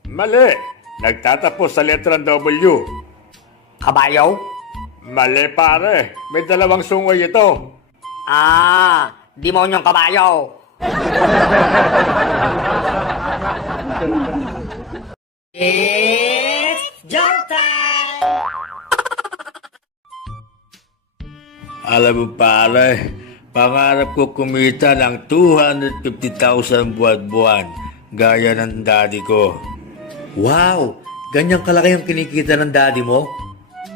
Mali. Nagtatapos sa letrang W. Kabayo? Mali pare. May dalawang sungay ito. Demonyong kabayo. It's jump time! Alam mo pare, pangarap ko kumita ng 250,000 buwan-buwan, gaya ng daddy ko. Wow! Ganyang kalaki ang kinikita ng daddy mo?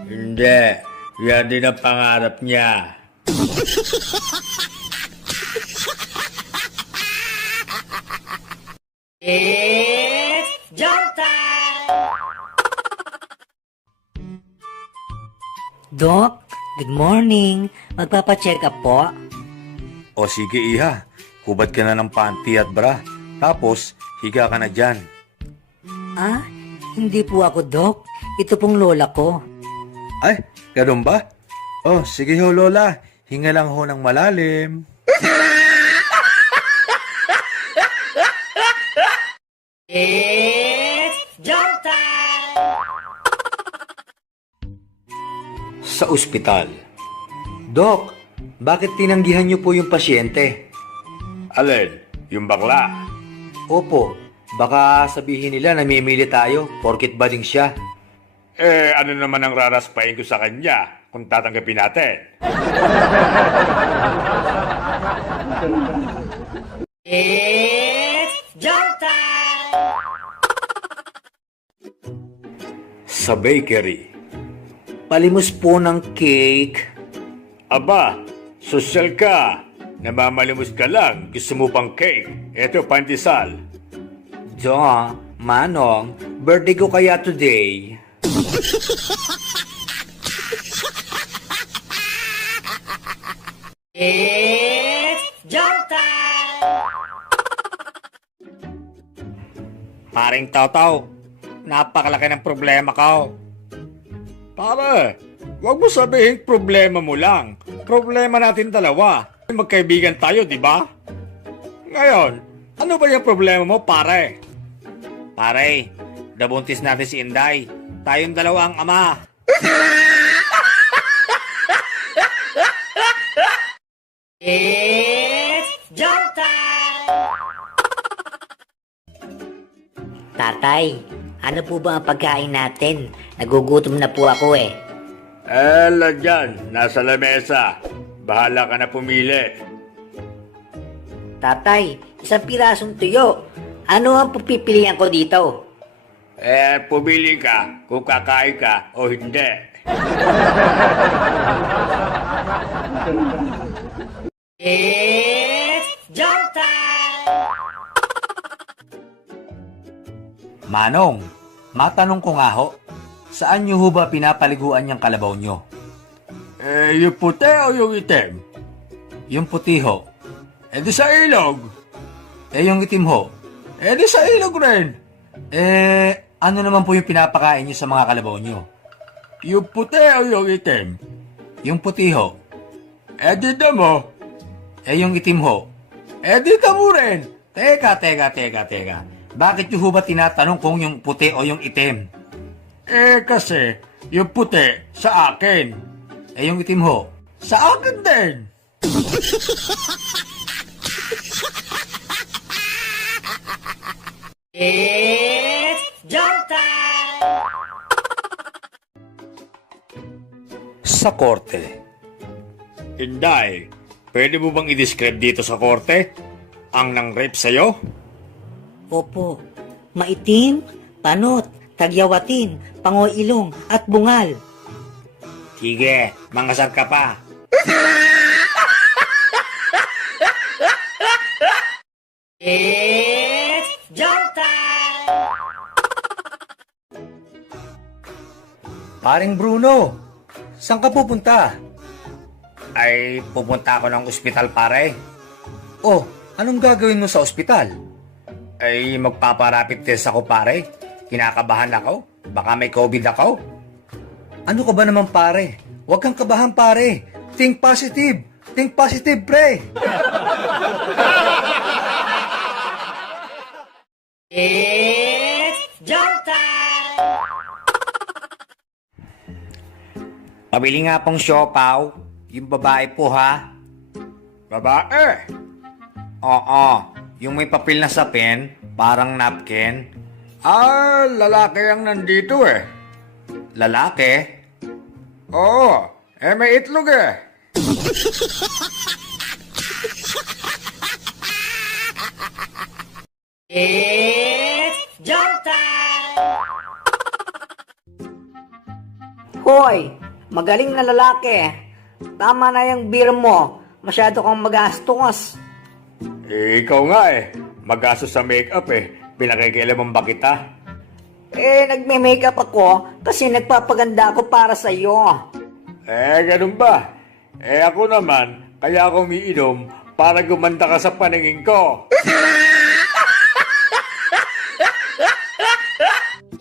Hindi, yan din ang pangarap niya. It's jump time! Doc, good morning. Magpapacheck up po. O sige iha, hubad ka na ng panty at bra. Tapos, higa ka na dyan. Ah, hindi po ako, Doc. Ito pong lola ko. Ay, ganun ba? Oh, sige ho Lola, hinga lang ho ng malalim. It's jump time! Sa ospital. Dok, bakit tinanggihan niyo po yung pasyente? Alin? Yung bakla? Opo, baka sabihin nila namimili tayo porkit bading siya. Ano naman ang raraspain ko sa kanya kung tatanggapin natin? It's jump time! Sa bakery. Palimos po ng cake. Aba, sosyal ka. Namamalimos ka lang. Gusto mo pang cake. Eto, pandesal. Do, Manong, birthday ko kaya today. It's jump time! Paring Tawtaw, napakalaki ng problema ko. Pare, wag mo sabihin problema mo lang. Problema natin dalawa. Magkaibigan tayo, di ba? Ngayon, ano ba yung problema mo, pare? Pare, nabuntis natin si Inday. Tayong dalawa ang ama. It's jump time! Tatay, ano po ba ang pagkain natin? Nagugutom na po ako eh. Dyan, nasa lamesa. Bahala ka na pumili. Tatay, isang pirasong tuyo. Ano ang pagpipilian ko dito? Pumili ka kung kakain ka o hindi. It's jump time! Manong, matanong ko nga ho, saan niyo ho ba pinapaliguan yung kalabaw niyo? Yung puti o yung itim? Yung puti ho. Di sa ilog. Yung itim ho. Di sa ilog rin. Ano naman po yung pinapakain niyo sa mga kalabaw niyo? Yung puti o yung itim? Yung puti ho. Di damo. Yung itim ho. Di damo rin. Teka. Bakit yung ba tinatanong kung yung puti o yung itim? Kasi yung puti sa akin. Yung itim ho, sa akin din. It's jump time! Sa korte. Inday, pwede mo bang i-describe dito sa korte ang nang-rape sa'yo? Opo, maitim, panot, tagyawatin, pangoilong at bungal. Sige, mangasar ka pa. It's jump time! Paring Bruno, saan ka pupunta? Ay, pupunta ako ng ospital, pare. Oh, anong gagawin mo sa ospital? Ay, magpaparapid test ako, pare. Kinakabahan ako. Baka may COVID ako. Ano ka ba naman pare? Huwag kang kabahan pare. Think positive. Think positive, pre. It's jump time! Pabili nga pong siopaw. Yung babae po, ha? Babae? Oo. Yung may papel na sapin, parang napkin. Lalaki ang nandito eh. Lalaki? Oo. May itlog eh. It's jump time! Hoy, magaling na lalaki. Tama na yung beer mo. Masyado kang magastos. Ikaw nga eh. Magastos sa makeup eh. Pinakikialaman ba kita? Nagme-makeup ako kasi nagpapaganda ako para sa'yo. Ganun ba? Ako naman, kaya ako umiinom para gumanda ka sa paningin ko.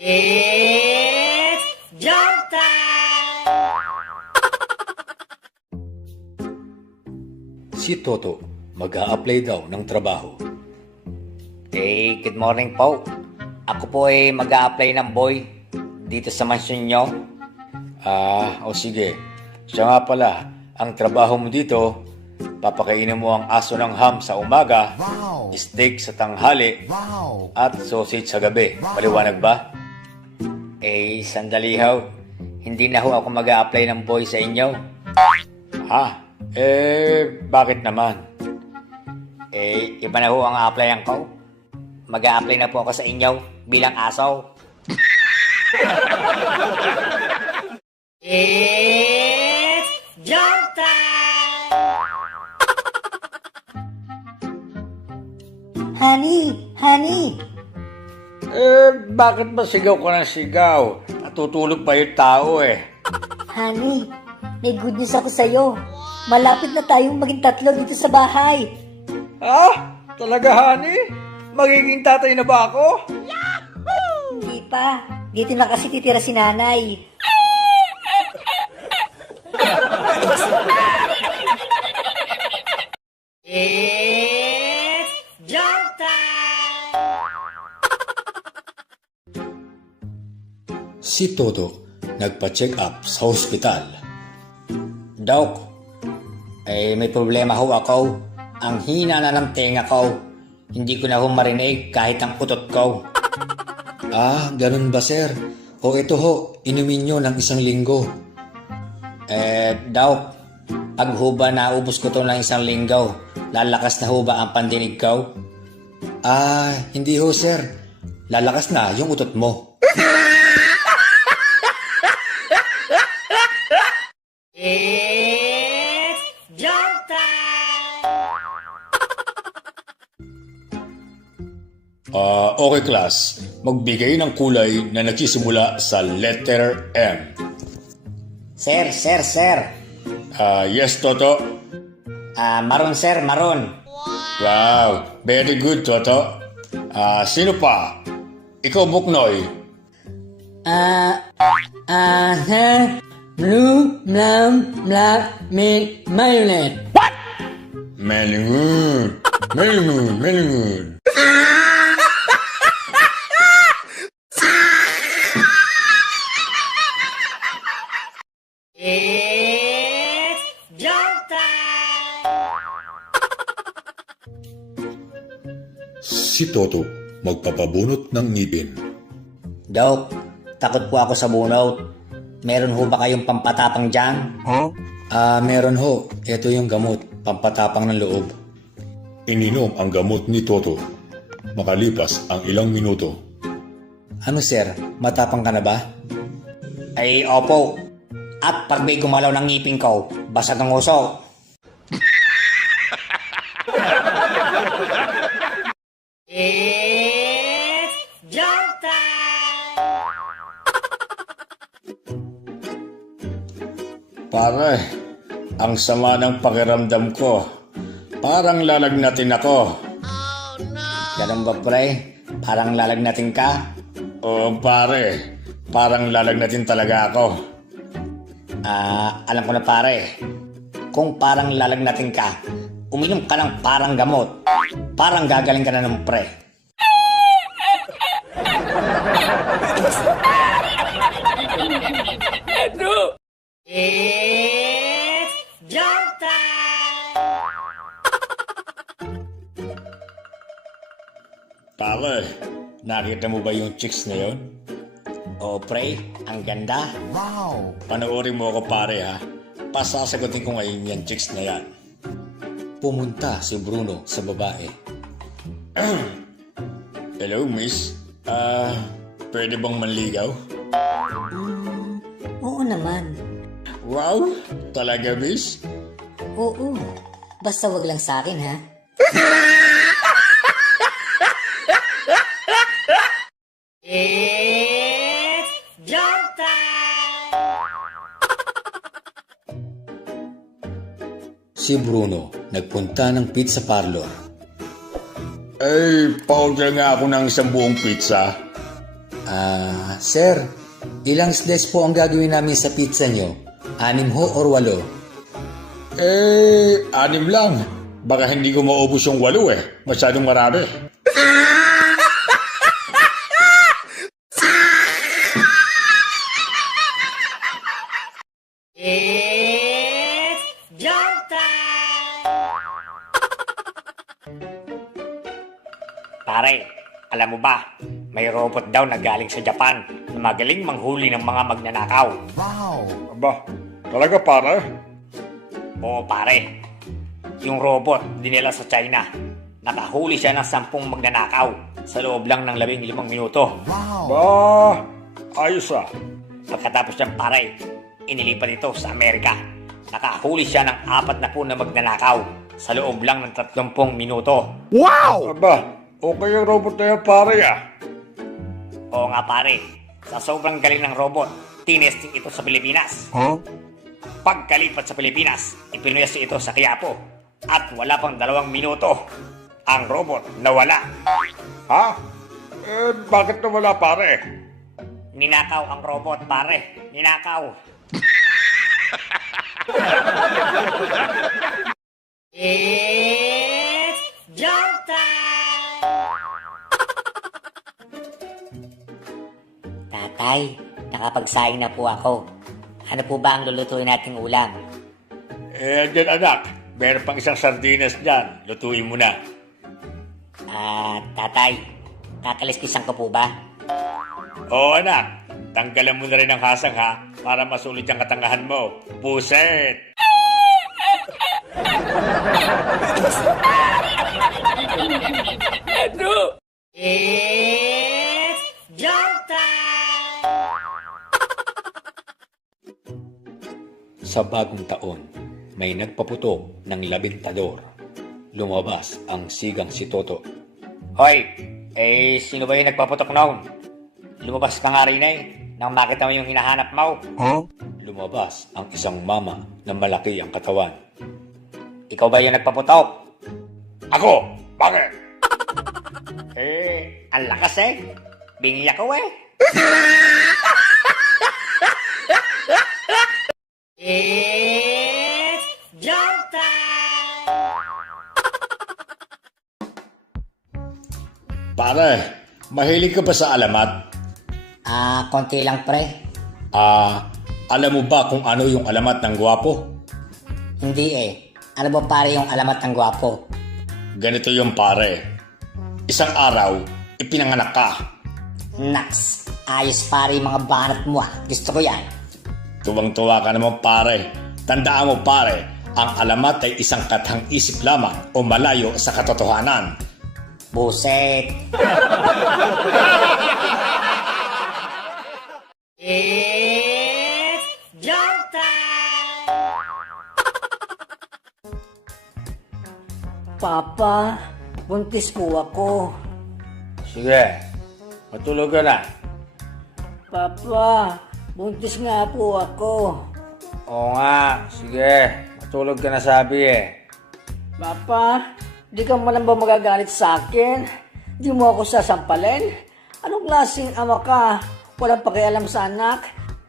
It's jump time! Si Toto, mag-a-apply daw ng trabaho. Good morning po. Ako po ay mag-a-apply ng boy dito sa mansyon nyo. Sige. Siya nga pala, ang trabaho mo dito, papakainin mo ang aso ng ham sa umaga, steak sa tanghali, at sausage sa gabi. Maliwanag ba? Sandali ho. Hindi na ho ako mag-a-apply ng boy sa inyo. Bakit naman? Iba na ho ang a-applyan ko. Mag-a-apply na po ako sa inyo bilang aso. It's jump time! Honey! Bakit ba sigaw ka ng sigaw? Natutulog pa yung tao eh. Honey, may good news ako sa'yo. Malapit na tayong maging tatlo dito sa bahay. Talaga, honey? Magiging tatay na ba ako? Hindi pa. Dito na kasi titira si nanay. It's jump time! Si Toto, nagpa-check up sa ospital. Dok, may problema ho ako. Ang hina na ng tenga ko. Hindi ko na ho marinig kahit ang utot ko. Ganun ba sir? O ito ho, inumin nyo ng 1 linggo. Dok, pag ho ba naubos ko to ng 1 linggo, lalakas na ho ba ang pandinig ko? Hindi ho sir. Lalakas na yung utot mo. It's jump time! Okay class, magbigay ng kulay na nagsisimula sa letter M. Sir. Yes, Toto. Maroon sir, maroon. Wow, very good, Toto. Sino pa? Ikaw, Buknoy. Blue, brown, black, mint, mayonnaise. Very good. Si Toto magpapabunot ng ngipin. Dok, takot po ako sa bunot. Meron ho ba kayong pampatapang dyan? Meron ho. Ito yung gamot, pampatapang ng loob. Ininom ang gamot ni Toto. Makalipas ang ilang minuto. Ano sir, matapang ka na ba? Ay, opo. At pag may gumalaw ng ngipin ko, basag ang uso. It's jump time! Pare, ang sama ng pakiramdam ko. Parang lalagnatin ako. Ganun ba, pre? Parang lalagnatin ka? Oo pare, parang lalagnatin talaga ako. Alam ko na, pare. Kung parang lalagnatin ka, uminom ka ng parang gamot. Parang gagaling ka na ng pre. It's jump time! Pare, nakita mo ba yung chicks na yun? O, pre, ang ganda. Panoorin mo ako pare ha. Pasasagutin ko ngayon yung chicks na yan. Pumunta si Bruno sa babae. Hello miss, pwede bang manligaw? Oo naman. Wow, talaga miss? Oo. Basta wag lang sa akin, ha? It's jump time! Si Bruno nagpunta ng pizza parlor. Pa-order nga ako ng isang buong pizza. Sir, ilang slice po ang gagawin namin sa pizza nyo? 6 ho or 8? 6 lang. Baka hindi ko maubos yung 8 Masyadong marami. It's jump time! Pare, alam mo ba, may robot daw na galing sa Japan na magaling manghuli ng mga magnanakaw. Aba, talaga pare? Oo, pare. Yung robot dinala sa China. Nakahuli siya ng 10 magnanakaw sa loob lang ng 15 minuto. Ba, ayos ah. Pagkatapos niyan, pare, inilipat ito sa Amerika. Nakahuli siya ng 40 na magnanakaw sa loob lang ng 30 minuto. Aba, okay yung robot na yan pare ah. Oo nga, pare. Sa sobrang galing ng robot, tinesting ito sa Pilipinas. Pagkalipat sa Pilipinas, ipinuyas ito sa Quiapo. At wala pang 2 minuto, ang robot nawala. Ha? Bakit nawala pare? Ninakaw ang robot, pare. Ninakaw. It's jump time! Tatay, nakapagsaing na po ako. Ano po ba ang lulutuin nating ulam? Dyan anak, meron pang isang sardinas dyan. Lutuin mo na. Tatay, kakaliskisan ko po ba? Oo anak, tanggalan mo na rin ang hasang ha, para masulit ang katangahan mo. Puset! It's jump time! Sa bagong taon, may nagpaputok ng labintador. Lumabas ang sigang si Toto. Hoy, sino ba yung nagpaputok noon? Lumabas ka nga rin nang makita mo yung hinahanap mo. Lumabas ang isang mama na malaki ang katawan. Ikaw ba yung nagpaputok? Ako! Bakit? Ang lakas Bingi ako It's jump time! Pare, mahilig ka ba sa alamat? Konti lang, pre. Alam mo ba kung ano yung alamat ng gwapo? Hindi Ano ba pare yung alamat ng gwapo? Ganito yung pare. Isang araw, ipinanganak ka. Naks, ayos pare yung mga banat mo ah. Gusto ko yan. Tuwang-tuwa ka naman pare. Tandaan mo pare, ang alamat ay isang katang isip lamang o malayo sa katotohanan. Buset. It's joke time! Papa, buntis po ako. Sige, matulog ka na. Papa, buntis nga po ako. Oo nga, sige. Matulog ka na sabi eh. Papa, di ka man lang ba magagalit sa akin? Di mo ako sasampalin? Anong klaseng ama ka? Walang pakialam sa anak?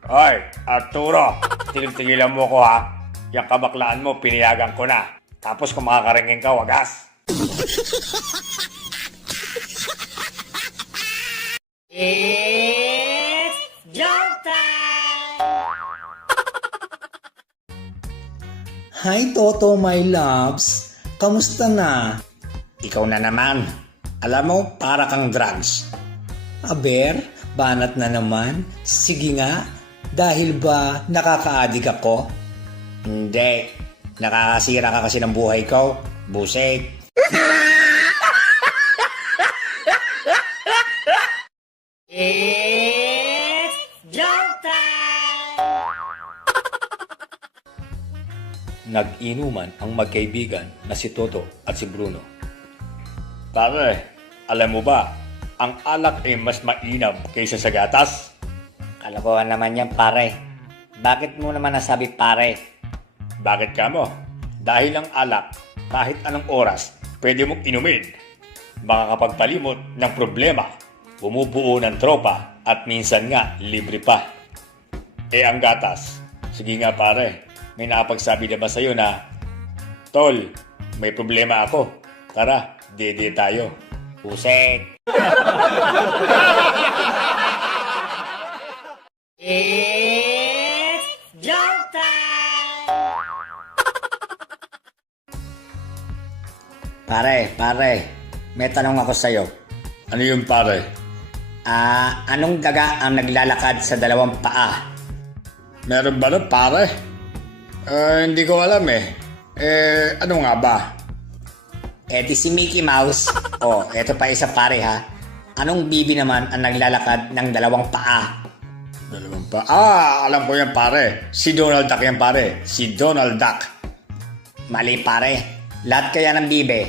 Hoy, Arturo, tigil-tigilan mo ko ha. Yung kabaklaan mo, piniyagan ko na. Tapos kung makakaringin ka, wagas. It's joke time! Hi Toto, my loves. Kamusta na? Ikaw na naman. Alam mo, para kang drugs. Aber, banat na naman. Sige nga, dahil ba nakaka-addict ako? Hindi. Nakakasira ka kasi ng buhay ko. Busek. It's joke time! Nag-inuman ang magkaibigan na si Toto at si Bruno. Pare, alam mo ba, ang alak ay mas mainam kaysa sa gatas? Kalokohan naman yan pare. Bakit mo naman nasabi pare? Bakit ka mo? Dahil ang alak, kahit anong oras, pwede mong inumin. Makakapagpalimot ng problema, bumubuo ng tropa, at minsan nga, libre pa. Eh ang gatas, sige nga pare, may nakapagsabi na ba sa'yo na, Tol, may problema ako. Tara, dede tayo. Busek. It's joke time! Pare, may tanong ako sa'yo. Ano yun pare? Anong daga ang naglalakad sa dalawang paa? Meron ba nun pare? Hindi ko alam eh. Ano nga ba? Di si Mickey Mouse. Eto pa isa pare ha. Anong bibi naman ang naglalakad ng dalawang paa? Dalawang pa. Alam ko yan pare. Si Donald Duck yan pare. Si Donald Duck. Mali pare. Lahat kaya ng bibe.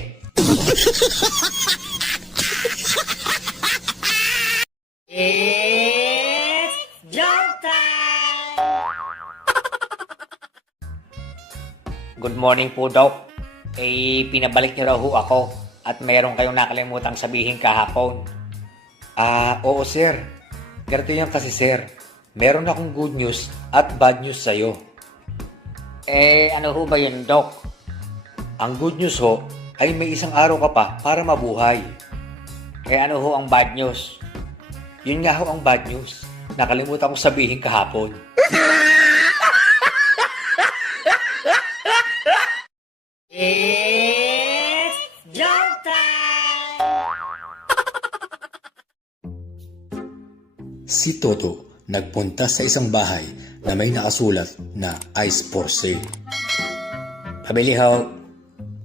It's joke time! Good morning po, Doc. Pinabalik niyo raw ho ako at mayroon kayong nakalimutang sabihin kahapon. Oo sir. Ganito yan kasi sir. Meron akong good news at bad news sa'yo. Ano ho ba yun, Doc? Ang good news ho ay may isang araw ka pa para mabuhay. Ano ho ang bad news? Yun nga ho ang bad news. Nakalimutan kong sabihin kahapon. It's joke time! Si Toto nagpunta sa isang bahay na may nakasulat na ice for sale. Pabili ho.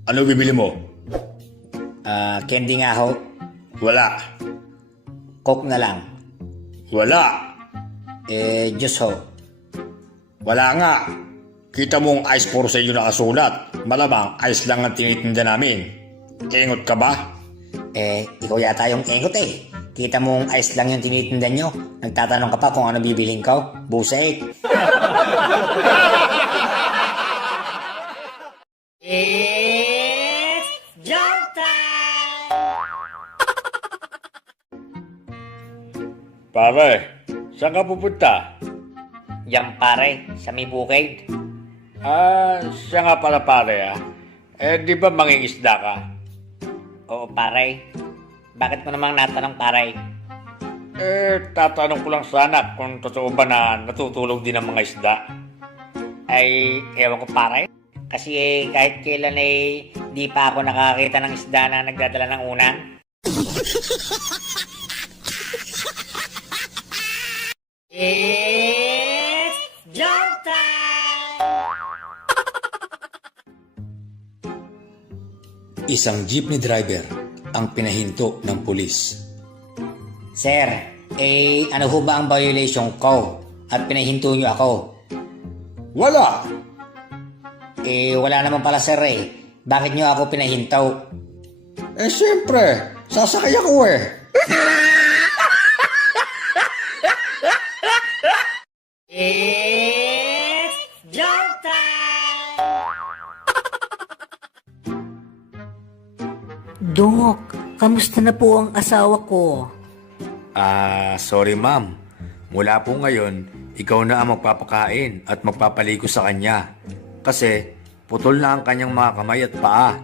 Ano bibili mo? Candy nga ho. Wala. Coke na lang. Wala. Juice ho. Wala nga. Kita mong ice for sale yung nakasulat. Malamang ice lang ang tinitinda namin. Engot ka ba? Ikaw yata yung engot eh. Kita mong ice lang yung tinitinda nyo. Nagtatanong ka pa kung ano bibilhin ko. Busek. It's joke time! Pare, saan ka pupunta? Yan pare, sa may bukid. Siya nga pala pare di ba mangingisda ka? Oo pare. Bakit mo namang natanong pare? Tatanong ko lang sana kung totoo ba na natutulog din ang mga isda. Ewan ko pare. Kasi kahit kailan di pa ako nakakita ng isda na nagdadala ng unan. It's jump time! Isang jeepney driver ang pinahinto ng pulis. Sir, ano ho ba ang violation ko at pinahinto niyo ako? Wala! Wala naman pala sir Bakit niyo ako pinahinto? Siyempre, sasakay ako It's jump time! Dok, kamusta na po ang asawa ko? Sorry ma'am. Mula po ngayon, ikaw na ang magpapakain at magpapaligo sa kanya. Kasi putol na ang kanyang mga kamay at paa.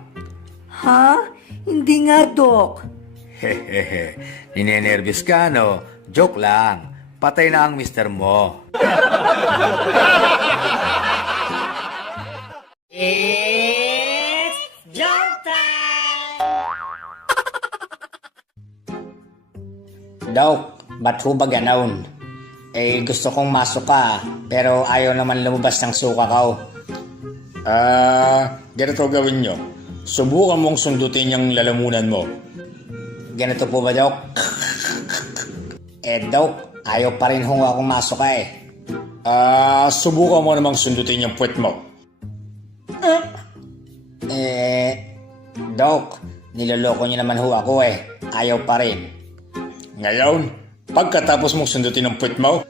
Ha? Hindi nga, Dok. Hehehe, ninenervous ka no? Joke lang. Patay na ang mister mo. It's jump time! Dok, ba't ho ba ganoon? Gusto kong masok ka, pero ayaw naman lumabas ng suka ko. Ganito gawin nyo. Subukan mong sundutin yung lalamunan mo. Ganito po ba, Dok? Dok, ayaw pa rin ho akong masok ka Subukan mo namang sundutin yung puwet mo. Dok, niloloko niyo naman ho ako Ayaw pa rin. Ngayon, pagkatapos mong sundutin ang puwet mo,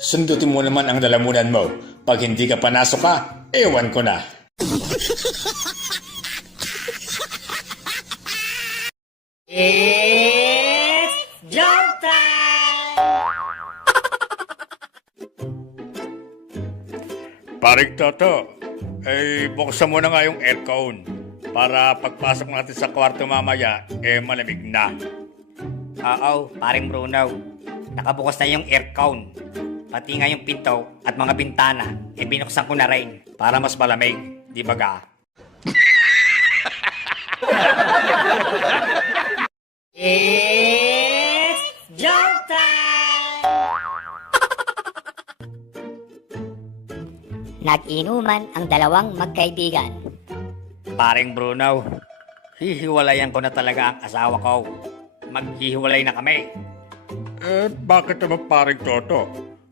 sundutin mo naman ang lalamunan mo. Pag hindi ka panasok ka, ewan ko na. It's jump time! Paring Toto, buksan mo na nga yung aircon para pagpasok natin sa kwarto mamaya, malamig na. Oo, paring Bruno. Nakabukas na yung aircon. Pati nga yung pinto at mga bintana, binuksan ko na rin para mas malamig. Di ba ga? It's jump time! Nag-inuman ang dalawang magkaibigan. Paring Bruno, hihiwalayan ko na talaga ang asawa ko. Maghihiwalay na kami. Bakit naman paring Toto?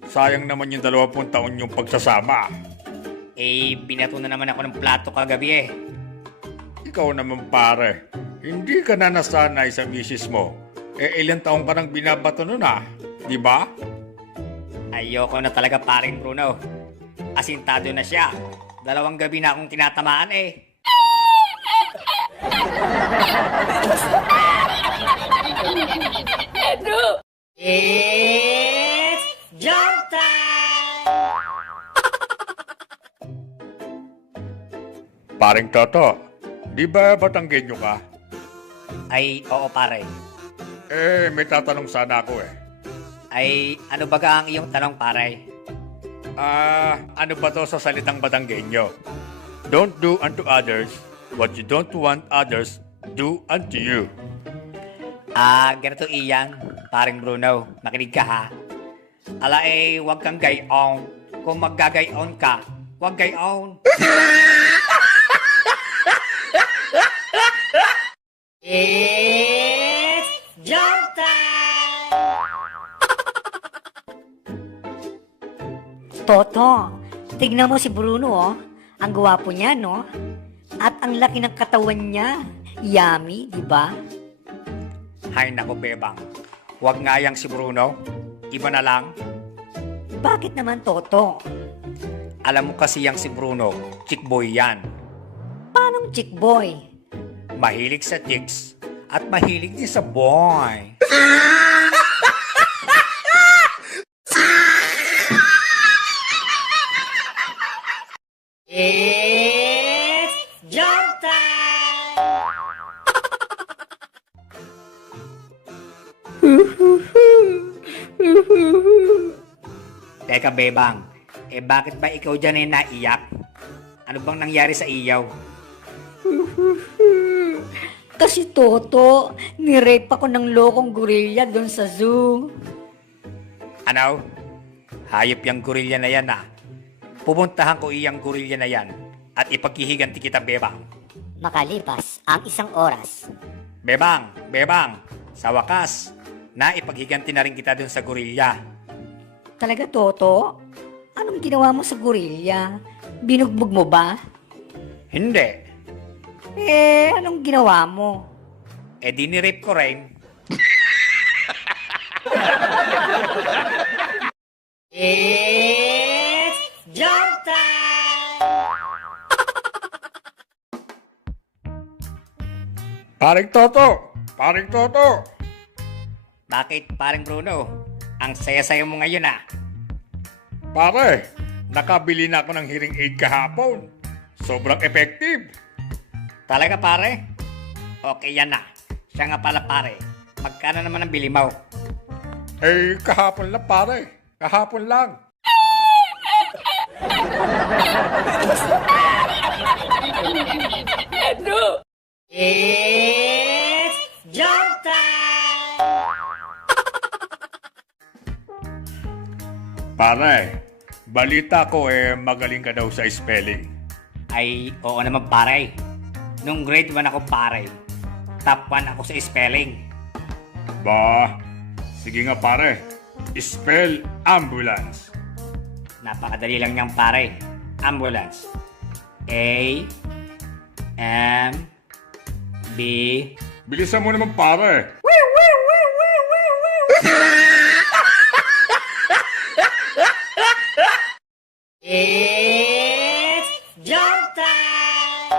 Sayang naman yung 20 taon yung pagsasama. Binato na naman ako ng plato kagabi Ikaw naman pare, hindi ka na nasanay sa misis mo. Ilang taong ka nang binabato nun di ba? Ayoko na talaga paring Bruno. Asintado na siya. 2 gabi na akong tinatamaan It's jump time! Paring Toto, di ba Batanggenyo ka? Oo pare. May tatanong sana ako Ano ba ang iyong tanong pare? Ano ba to sa salitang Batanggenyo? Don't do unto others what you don't want others do unto you. Ganito iyan, paring Bruno. Makinig ka ha. Wag kang gayon. Kung maggagayon ka, wag gayon. It's jump time! Toto, tignan mo si Bruno, Ang gwapo niya, no? At ang laki ng katawan niya. Yummy, di ba? Hay nako, Bebang. Huwag nga yang si Bruno. Iba na lang. Bakit naman, Toto? Alam mo kasi yang si Bruno, chick boy yan. Paanong chick boy? Mahilig sa chicks at mahilig din sa boy. It's jump time! Teka, Bebang. Bakit ba ikaw dyan ay naiyak? Ano bang nangyari sa iyaw? Kasi Toto, nirape ako ng lokong gorilla doon sa zoo. Ano? Hayop yung gorilla na yan ah. Pupuntahan ko iyang gorilla na yan at ipaghihiganti kita, Bebang. Makalipas ang isang oras, Bebang, Bebang, sa wakas, naipaghiganti na rin kita dun sa gorilla. talaga Toto? Anong ginawa mo sa gorilla? Binugbog mo ba? Hindi. Anong ginawa mo? Dinirape ko rin. It's joke time! Paring Toto! Paring Toto! Bakit, paring Bruno? Ang saya-saya mo ngayon ah. Pare, nakabili na ako ng hearing aid kahapon. Sobrang effective. Talaga pare? Okay yan na. Siya nga pala pare. Magkano naman ang bili mo? Kahapon lang pare. Kahapon lang. It's joke time! Pare, balita ko magaling ka daw sa spelling. Ay, oo naman pare. Nung grade 1 ako pare. Top 1 ako sa spelling. Ba, sige nga pare. Spell ambulance. Napakadali lang niyang pare. Ambulance. A M B Bilisan mo naman pare. It's joke time!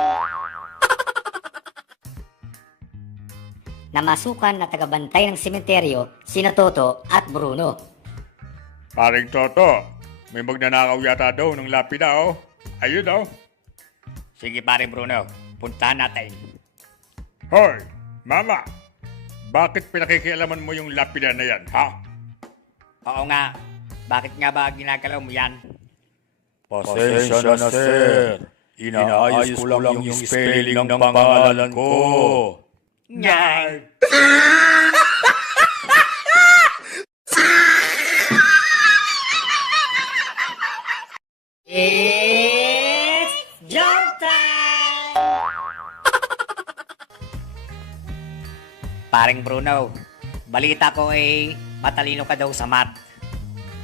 Namasukan na tagabantay ng sementeryo sina Toto at Bruno. Paring Toto, may magnanakaw yata daw ng lapida oh. Ayun oh. Sige pare Bruno, puntahan natin. Hoy, mama. Bakit pinakikialaman mo yung lapida na yan, ha? Oo nga, bakit nga ba ginagalaw mo yan? Pasensya na, sir. Inaayos ko lang yung spelling ng pangalan ko. Nyay! It's joke time! Paring Bruno, balita ko matalino ka daw sa math.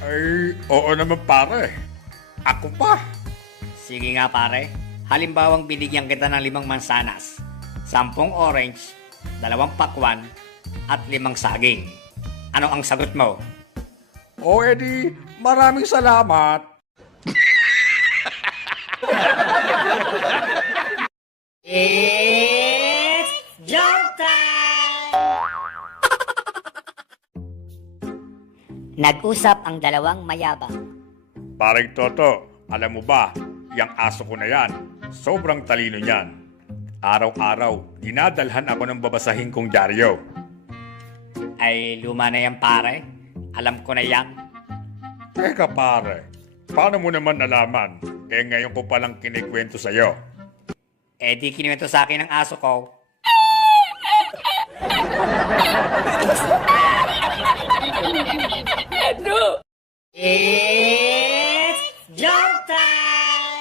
Ay, oo naman pare. Ako pa. Sige nga pare, halimbawang binigyan kita ng 5 mansanas, 10 orange, 2 pakwan, at 5 saging. Ano ang sagot mo? O edi, maraming salamat. It's joke time! Nag-usap ang dalawang mayabang. Paring Toto, alam mo ba, yung aso ko na yan, sobrang talino niyan. Araw-araw, dinadalhan ako ng babasahin kong dyaryo. Ay luma na yan pare, alam ko na yan. Teka pare, paano mo naman nalaman? Ngayon ko palang kinikwento sa'yo. Di kinuwento sa akin ng aso ko. It's joke time!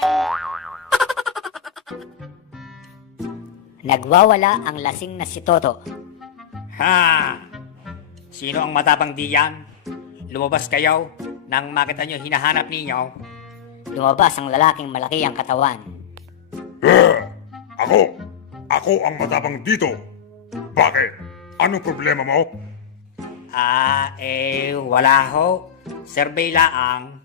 Nagwawala ang lasing na si Toto. Ha! Sino ang matapang diyan? Lumabas kayo nang makita nyo hinahanap ninyo. Lumabas ang lalaking malaki ang katawan. Ako! Ako ang matapang dito! Bakit? Anong problema mo? Wala ho. Survey laang.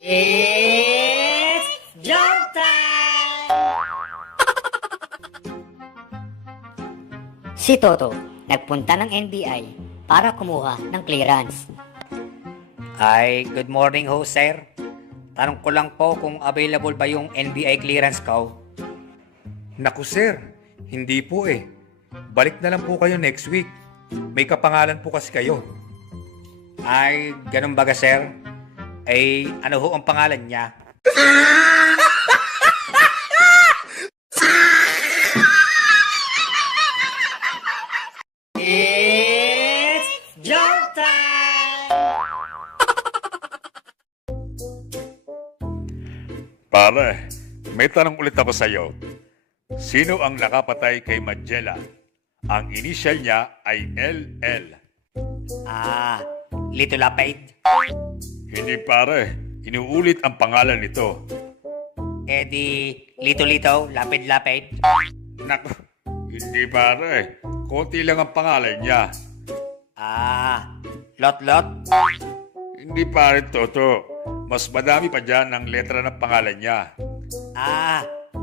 It's joke time! Si Toto nagpunta ng NBI para kumuha ng clearance. Ay, good morning ho, sir. Tanong ko lang po kung available ba yung NBI clearance ko. Naku sir, hindi po eh. Balik na lang po kayo next week. May kapangalan po kasi kayo. Ay, ganun baga, sir? Ay, ano ho ang pangalan niya? Pare, may tanong ulit ako sa'yo. Sino ang nakapatay kay Magellan? Ang initial niya ay LL. Lito Lapid. Hindi pare, inuulit ang pangalan nito. Di Lito Lapid. Naku, hindi pare. Konti lang ang pangalan niya. Lot. Hindi pare, Toto. Mas madami pa dyan ang letra ng pangalan niya.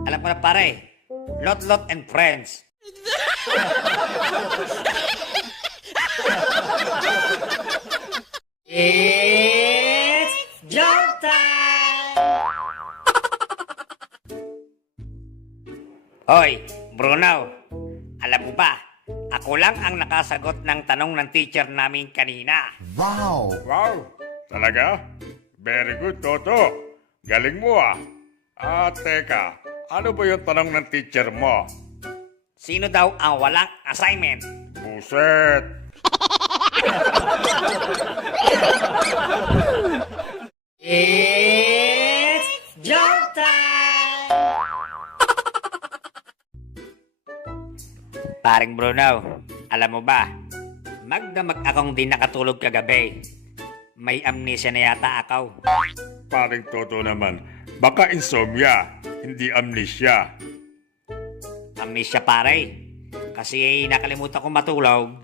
Alam ko na pare. Lot and Friends. It's jump time! Hoy, Bruno. Alam mo ba, ako lang ang nakasagot ng tanong ng teacher namin kanina. Wow! Talaga? Very good, Toto. Galing mo ah. Teka. Ano ba yung tanong ng teacher mo? Sino daw ang walang assignment? Buset! It's jump time! Paring Bruno, alam mo ba, magdamag akong di nakatulog kagabi. May amnesia na yata ako. Paring Toto naman. Baka insomnia, hindi amnesia. Amnesia pare. Kasi nakalimutan kong matulog.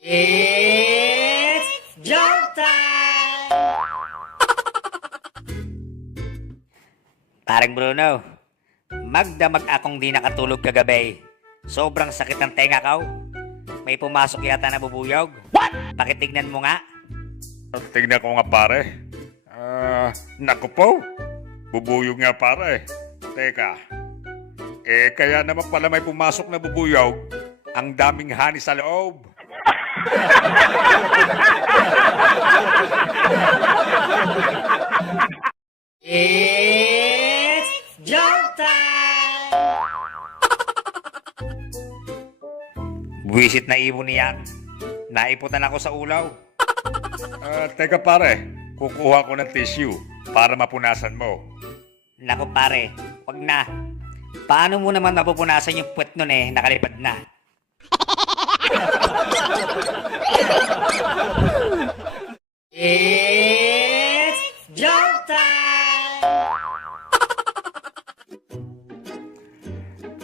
It's jump time! Paring Bruno, magdamag akong di nakatulog kagabi. Sobrang sakit ng tenga ko. May pumasok yata na bubuyog. What? Pakitignan mo nga. Tignan ko nga pare. Naku po. Bubuyog nga pare. Teka. Kaya naman pala may pumasok na bubuyog. Ang daming hani sa loob. It's jump time! Buwisit na ibon niyan. Naiputan ako sa ulaw. Teka pare. Kukuha ko ng tissue para mapunasan mo. Naku pare, wag na. Paano mo naman mapupunasan yung puwet nun nakalipad na? It's jump time!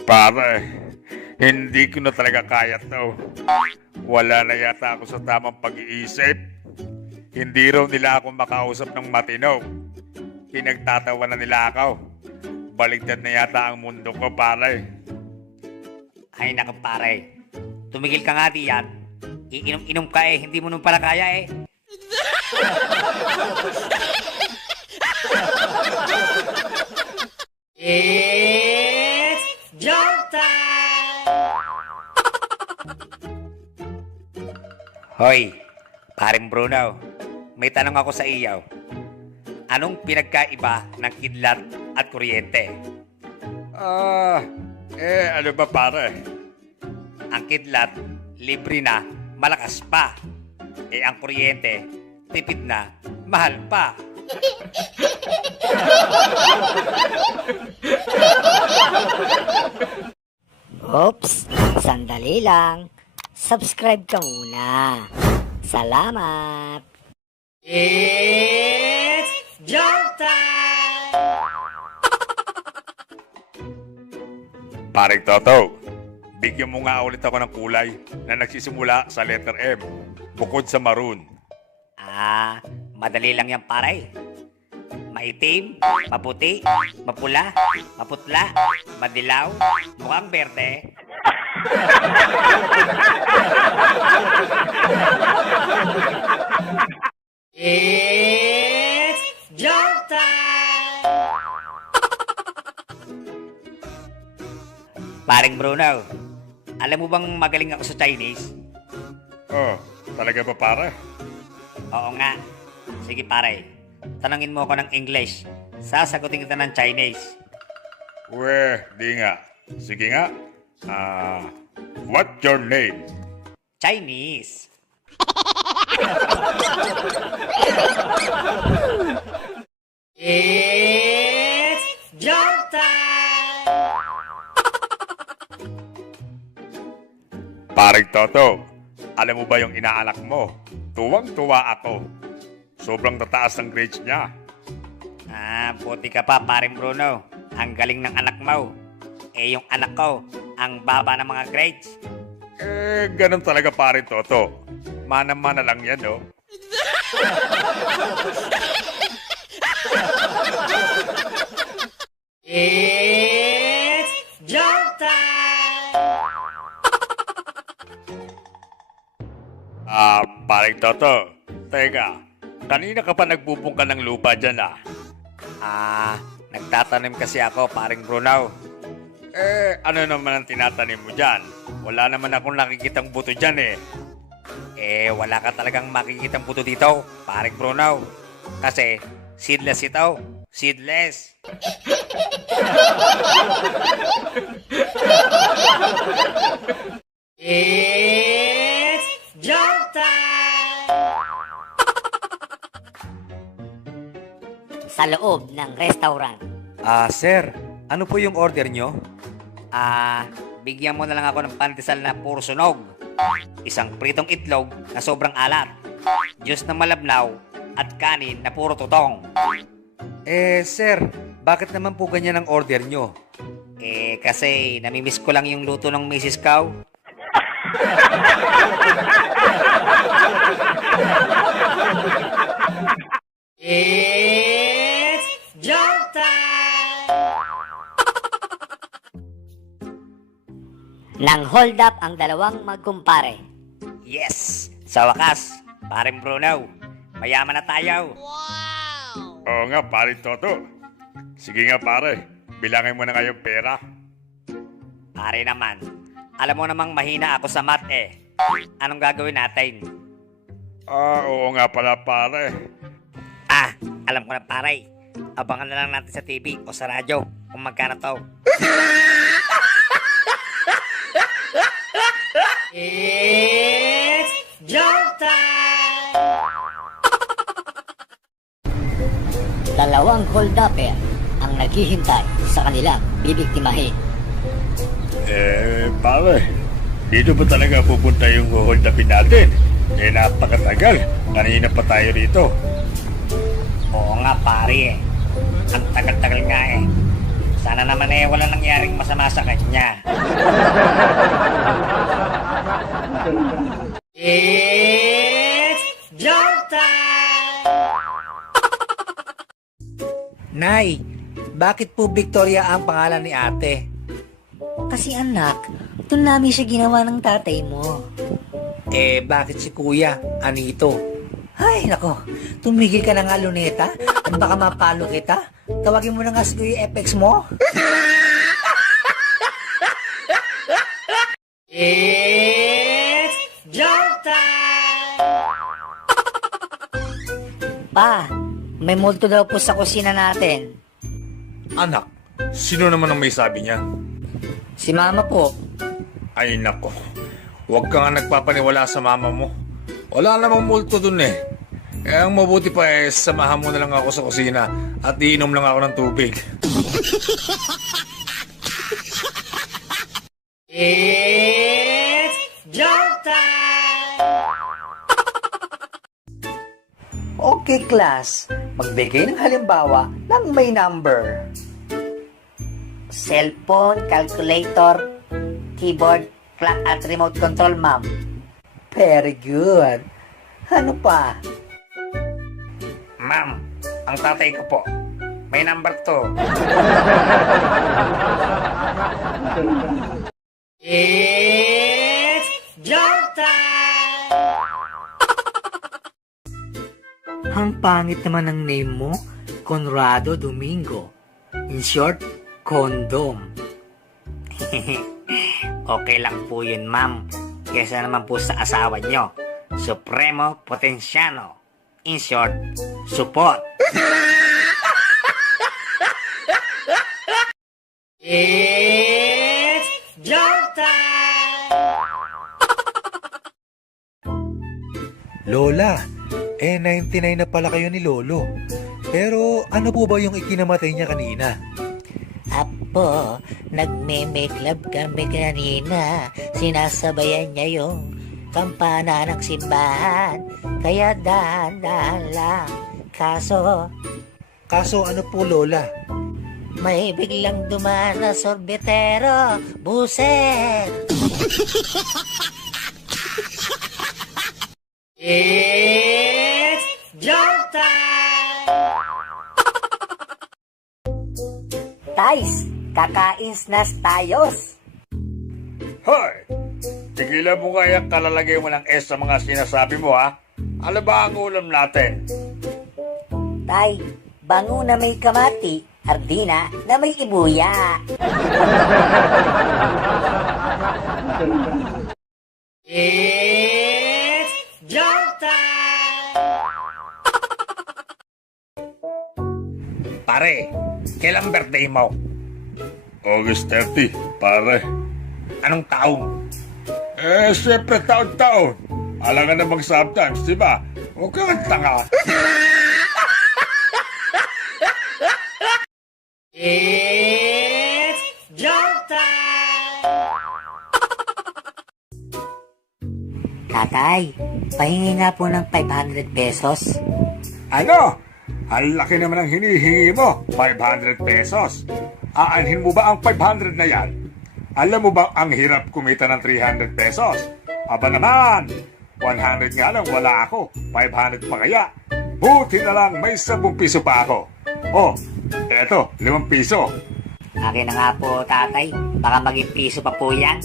Pare, hindi ko na talaga kaya to. Wala na yata ako sa tamang pag-iisip. Hindi raw nila ako makausap ng matino. Pinagtatawa na nila ako. Baligtad na yata ang mundo ko, pare. Ay naku pare, tumigil ka nga diyan. Iinom-inom ka hindi mo nung pala kaya It's jump time! Hoy, paring Bruno, may tanong ako sa iyo. Anong pinagkaiba ng kidlat at kuryente? Ano ba pare? Ang kidlat, libre na, malakas pa. Ang kuryente, tipid na, mahal pa. Oops, sandali lang. Subscribe ka muna. Salamat. It's jump time! Paring Toto, bigyan mo nga ulit ako ng kulay na nagsisimula sa letter M, bukod sa maroon. Madali lang yan pare. Maitim, maputi, mapula, maputla, madilaw, mukhang berde. It's jump time! Paring Bruno, alam mo bang magaling ako sa Chinese? Talaga ba pare? Oo nga. Sige pare, tanungin mo ako ng English. Sasagutin kita ng Chinese. Di nga. Sige nga. What's your name? Chinese. It's joke time! Paring Toto, alam mo ba yung inaanak mo? Tuwang-tuwa ako. Sobrang tataas ng grades niya. Buti ka pa, paring Bruno. Ang galing ng anak mo. Yung anak ko, ang baba ng mga grades. Ganun talaga paring Toto. Mana-mana lang yan, no? It's joke time! Paring Toto, teka, kanina ka pa nagbubungka ng lupa dyan, Nagtatanim kasi ako, paring Bruno. Ano naman ang tinatanim mo dyan? Wala naman akong nakikitang buto dyan, Wala ka talagang makikitang buto dito, paring Bruno. Kasi, seedless ito. Seedless. It's joke time! Sa loob ng restaurant. Sir, ano po yung order nyo? Bigyan mo na lang ako ng pandesal na puro sunog. Isang pritong itlog na sobrang alat. Diyos na malabnaw at kanin na puro tutong. Sir, bakit naman po ganyan ang order nyo? Kasi namimiss ko lang yung luto ng Mrs. Cow. It's joke time! Nang hold up ang dalawang magkumpare. Yes! Sa wakas, paring Bruno, mayaman na tayo. Oo nga, paring Toto. Sige nga, pare. Bilangin mo na ngayong pera. Pare naman, alam mo namang mahina ako sa math Anong gagawin natin? Oo nga pala, pare. Alam ko na pare. Abangan na lang natin sa TV o sa radyo kung magkano to. It's joke time! Dalawang hold-upper ang naghihintay sa kanilang bibiktimahin. Pare. Dito ba talaga pupunta yung hold upin natin? Napakatagal. Kanina pa tayo rito. Oo nga pare Ang tagal-tagal nga Sana naman wala nangyaring masama sa kanya. It's joke time! Nay, bakit po Victoria ang pangalan ni ate? Kasi anak, doon namin siya ginawa ng tatay mo. Bakit si kuya, Anito? Ay, nako, tumigil ka na nga, Luneta, at baka mapalo kita. Tawagin mo na nga si Kuya FX mo. It's joke time! Pa, may multo daw po sa kusina natin. Anak, sino naman ang may sabi niya? Si mama po. Ay nako, huwag ka nga nagpapaniwala sa mama mo. Wala namang multo dun Kaya ang mabuti pa samahan mo na lang ako sa kusina at iinom lang ako ng tubig. It's joke time! Okay, class. Magbigay ng halimbawa ng may number. Cellphone, calculator, keyboard, clock at remote control, ma'am. Very good. Ano pa? Ma'am, ang tatay ko po, may number 2. It's joke time! Ang pangit naman ng name mo, Conrado Domingo. In short, Condom. Okay lang po yun, ma'am. Kesa naman po sa asawa nyo, Supremo Potenciano. In short, support. It's joke time! Lola, 99 na pala kayo ni Lolo. Pero ano po ba yung ikinamatay niya kanina? Apo, nagme-make love kami kanina. Sinasabayan niya yung kampana ng simbahan. Kaya dahan-dahan lang. Kaso ano po, Lola? May biglang dumaan na sorbetero. Buset! It's joke time! Tais, kakain snacks tayos. Hoy! Tigilan mo kaya kalalagay mo ng S sa mga sinasabi mo, ha? Ano ba ang ulam natin? Tay, bango na may kamati, hardina na may ibuya. It's joke time! Pare, kailang birthday mo? August 30, pare. Anong taon? Siyempre taon-taon. Alangan namang sometimes, di ba? Huwag kang tanga. It's joke time! Tatay, pahingi nga po ng 500 pesos. Ano? Ang laki naman ang hinihingi mo, 500 pesos. Aanhin mo ba ang 500 na yan? Alam mo ba ang hirap kumita ng 300 pesos? Aba naman, 100 nga lang wala ako, 500 pa kaya. Buti na lang may 10 piso pa ako. Oh, eto, 5 piso. Akin na nga po, tatay. Baka maging piso pa po yan.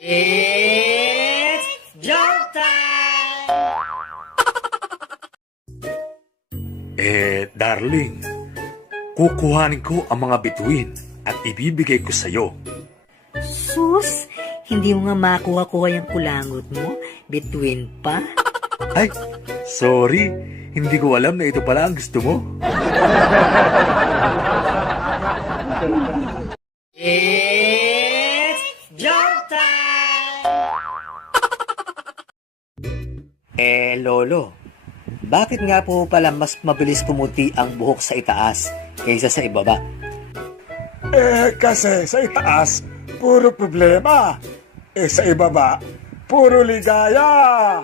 It's joke time! Darling, kukuhanin ko ang mga bituin at ibibigay ko sa'yo. Sus, hindi mo nga makuha-kuha yung kulangot mo? Between pa? Ay, sorry, hindi ko alam na ito pala ang gusto mo. It's joke time! Lolo, bakit nga po pala mas mabilis pumuti ang buhok sa itaas kaysa sa ibaba? Kasi sa itaas, puro problema. Sa ibaba, puro ligaya.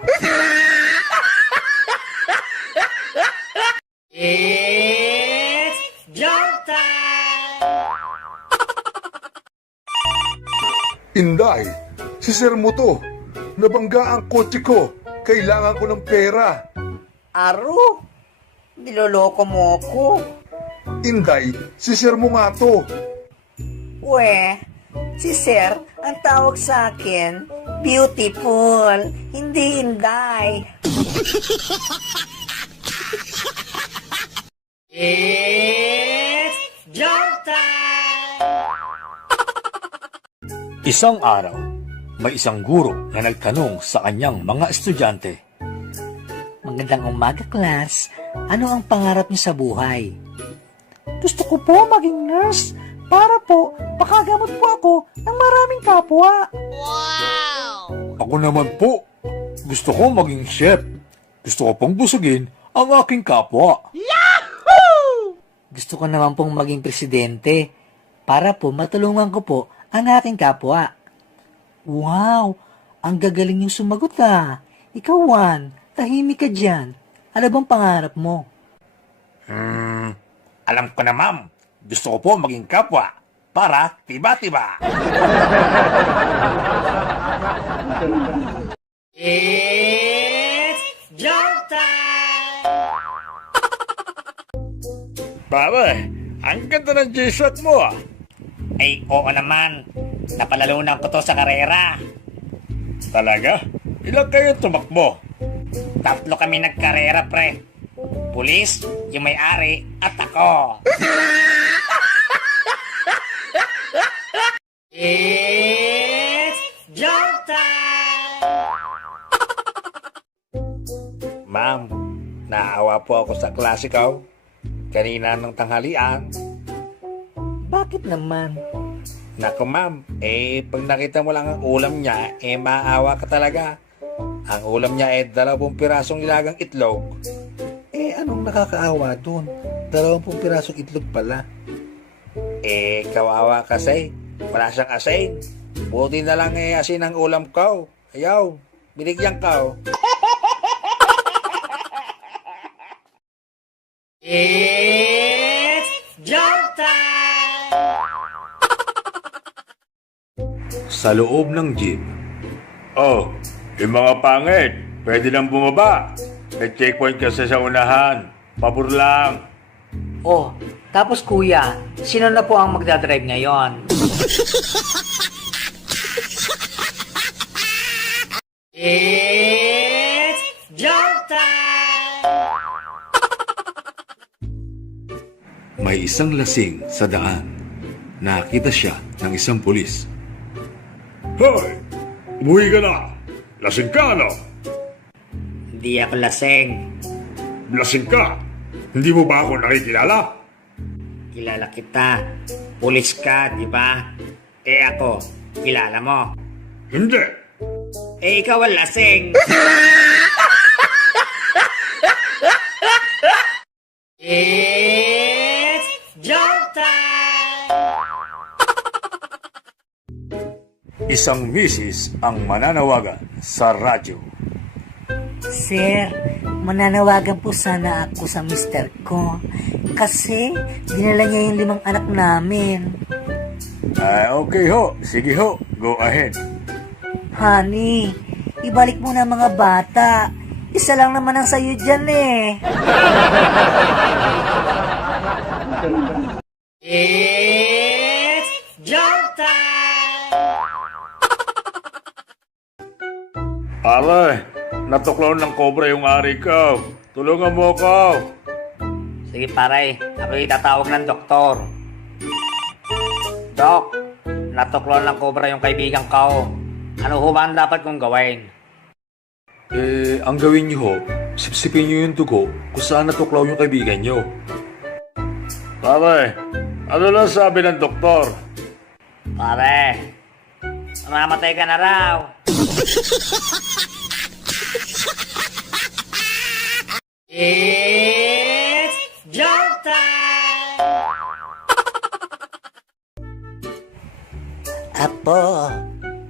It's joke time! Inday, si Sir mo to. Nabangga ang kotse ko. Kailangan ko ng pera. Aro, niloloko mo ko. Inday, si Sir mo nga to. We, si Sir, ang tawag sa akin, beautiful, hindi inday. It's joke time! Isang araw, may isang guro na nagtanong sa kanyang mga estudyante. Magandang umaga, class. Ano ang pangarap niyo sa buhay? Gusto ko po maging nurse para po makagamot po ako ng maraming kapwa. Ako naman po, gusto ko maging chef. Gusto ko pong busugin ang aking kapwa. Gusto ko naman pong maging presidente para po matulungan ko po ang aking kapwa. Wow, ang gagaling yung sumagot ah. Ikaw, Juan, tahimik ka dyan. Ano bang pangarap mo? Alam ko na, ma'am. Gusto ko po maging kapwa para tiba-tiba. It's joke time! Pare, ang ganda ng G-Shock mo, ah. Ay, oo naman. Napalalunan ko to sa karera. Talaga? Ilan kayo tumakbo? 3 kami nagkarera, pre. Pulis, yung may-ari, at ako. It's joke time! Ma'am, naawa po ako sa klase ko. Kanina nung tanghalian. Bakit naman? Naku ma'am, pag nakita mo lang ang ulam niya, maawa ka talaga. Ang ulam niya 20 pirasong nilagang itlog. Anong nakakaawa dun? 20 pirasong itlog pala. Kawawa kasi. Wala siyang asin. Buti na lang asin ang ulam ko. Ayaw, binigyan ko. It's joke time! Sa loob ng jeep. Oh, yung mga pangit, pwede nang bumaba. May checkpoint kasi sa unahan. Pabor lang. Oh, tapos kuya, sino na po ang magdadrive ngayon? It's joke time! May isang lasing sa daan. Nakita siya ng isang pulis. Hoy! Umuwi ka na! Lasing ka, no? Hindi ako lasing. Lasing ka! Hindi mo ba ako nakikilala? Kilala kita. Pulis ka, di ba? Ako, kilala mo. Hindi! Ikaw ang lasing. It's joke time! Isang misis ang mananawagan sa radyo. Sir, mananawagan po sana ako sa mister ko. Kasi dinala niya yung 5 anak namin. Okay ho. Sige ho. Go ahead. Honey, ibalik mo na mga bata. Isa lang naman ang sayo dyan eh. It's joke time! Aray, natuklaw ng kobra yung ari ko. Tulungan mo ako. Sige pare, ako itatawag ng doktor. Dok, natuklaw ng kobra yung kaibigan ko. Ano ho ba ang dapat kong gawin? Ang gawin niyo ho, sipsipin niyo yung dugo kung saan natuklaw yung kaibigan niyo. Pare, ano lang sabi ng doktor? Pare, mamamatay ka na raw. It's joke time! Apo,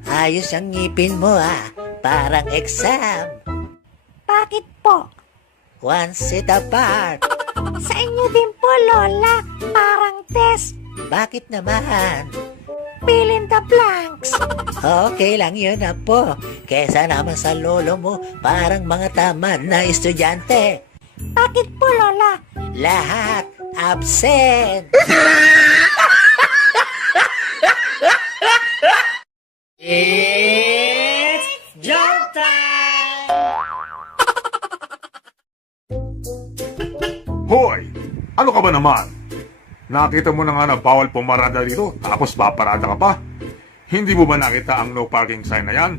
ayos ang ngipin mo parang exam. Bakit po? One seat apart. Sa inyo din po, Lola. Parang test. Bakit naman? Fill in the blanks. Okay lang yun, Apo. Kesa naman sa lolo mo, parang mga tamad na estudyante. Bakit po, Lola? Lahat absent. It's joke time! Hoy! Ano ka ba naman? Nakita mo na nga na bawal pumarada dito, tapos paparada ka pa? Hindi mo ba nakita ang no parking sign na yan?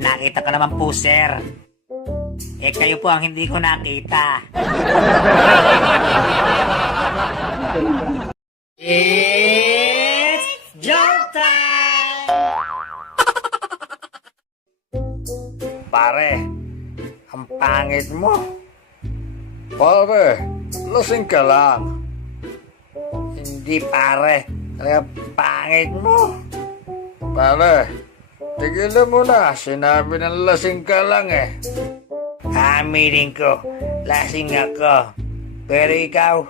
Nakita ko naman po, sir. Kayo po ang hindi ko nakita. It's joke time! Pare, ang pangit mo. Pare, lasing ka lang. Hindi pare, kaya pangit mo. Pare, tigilan mo na. Sinabi ng lasing ka lang eh. Aminin ko, lasing ako. Pero ikaw,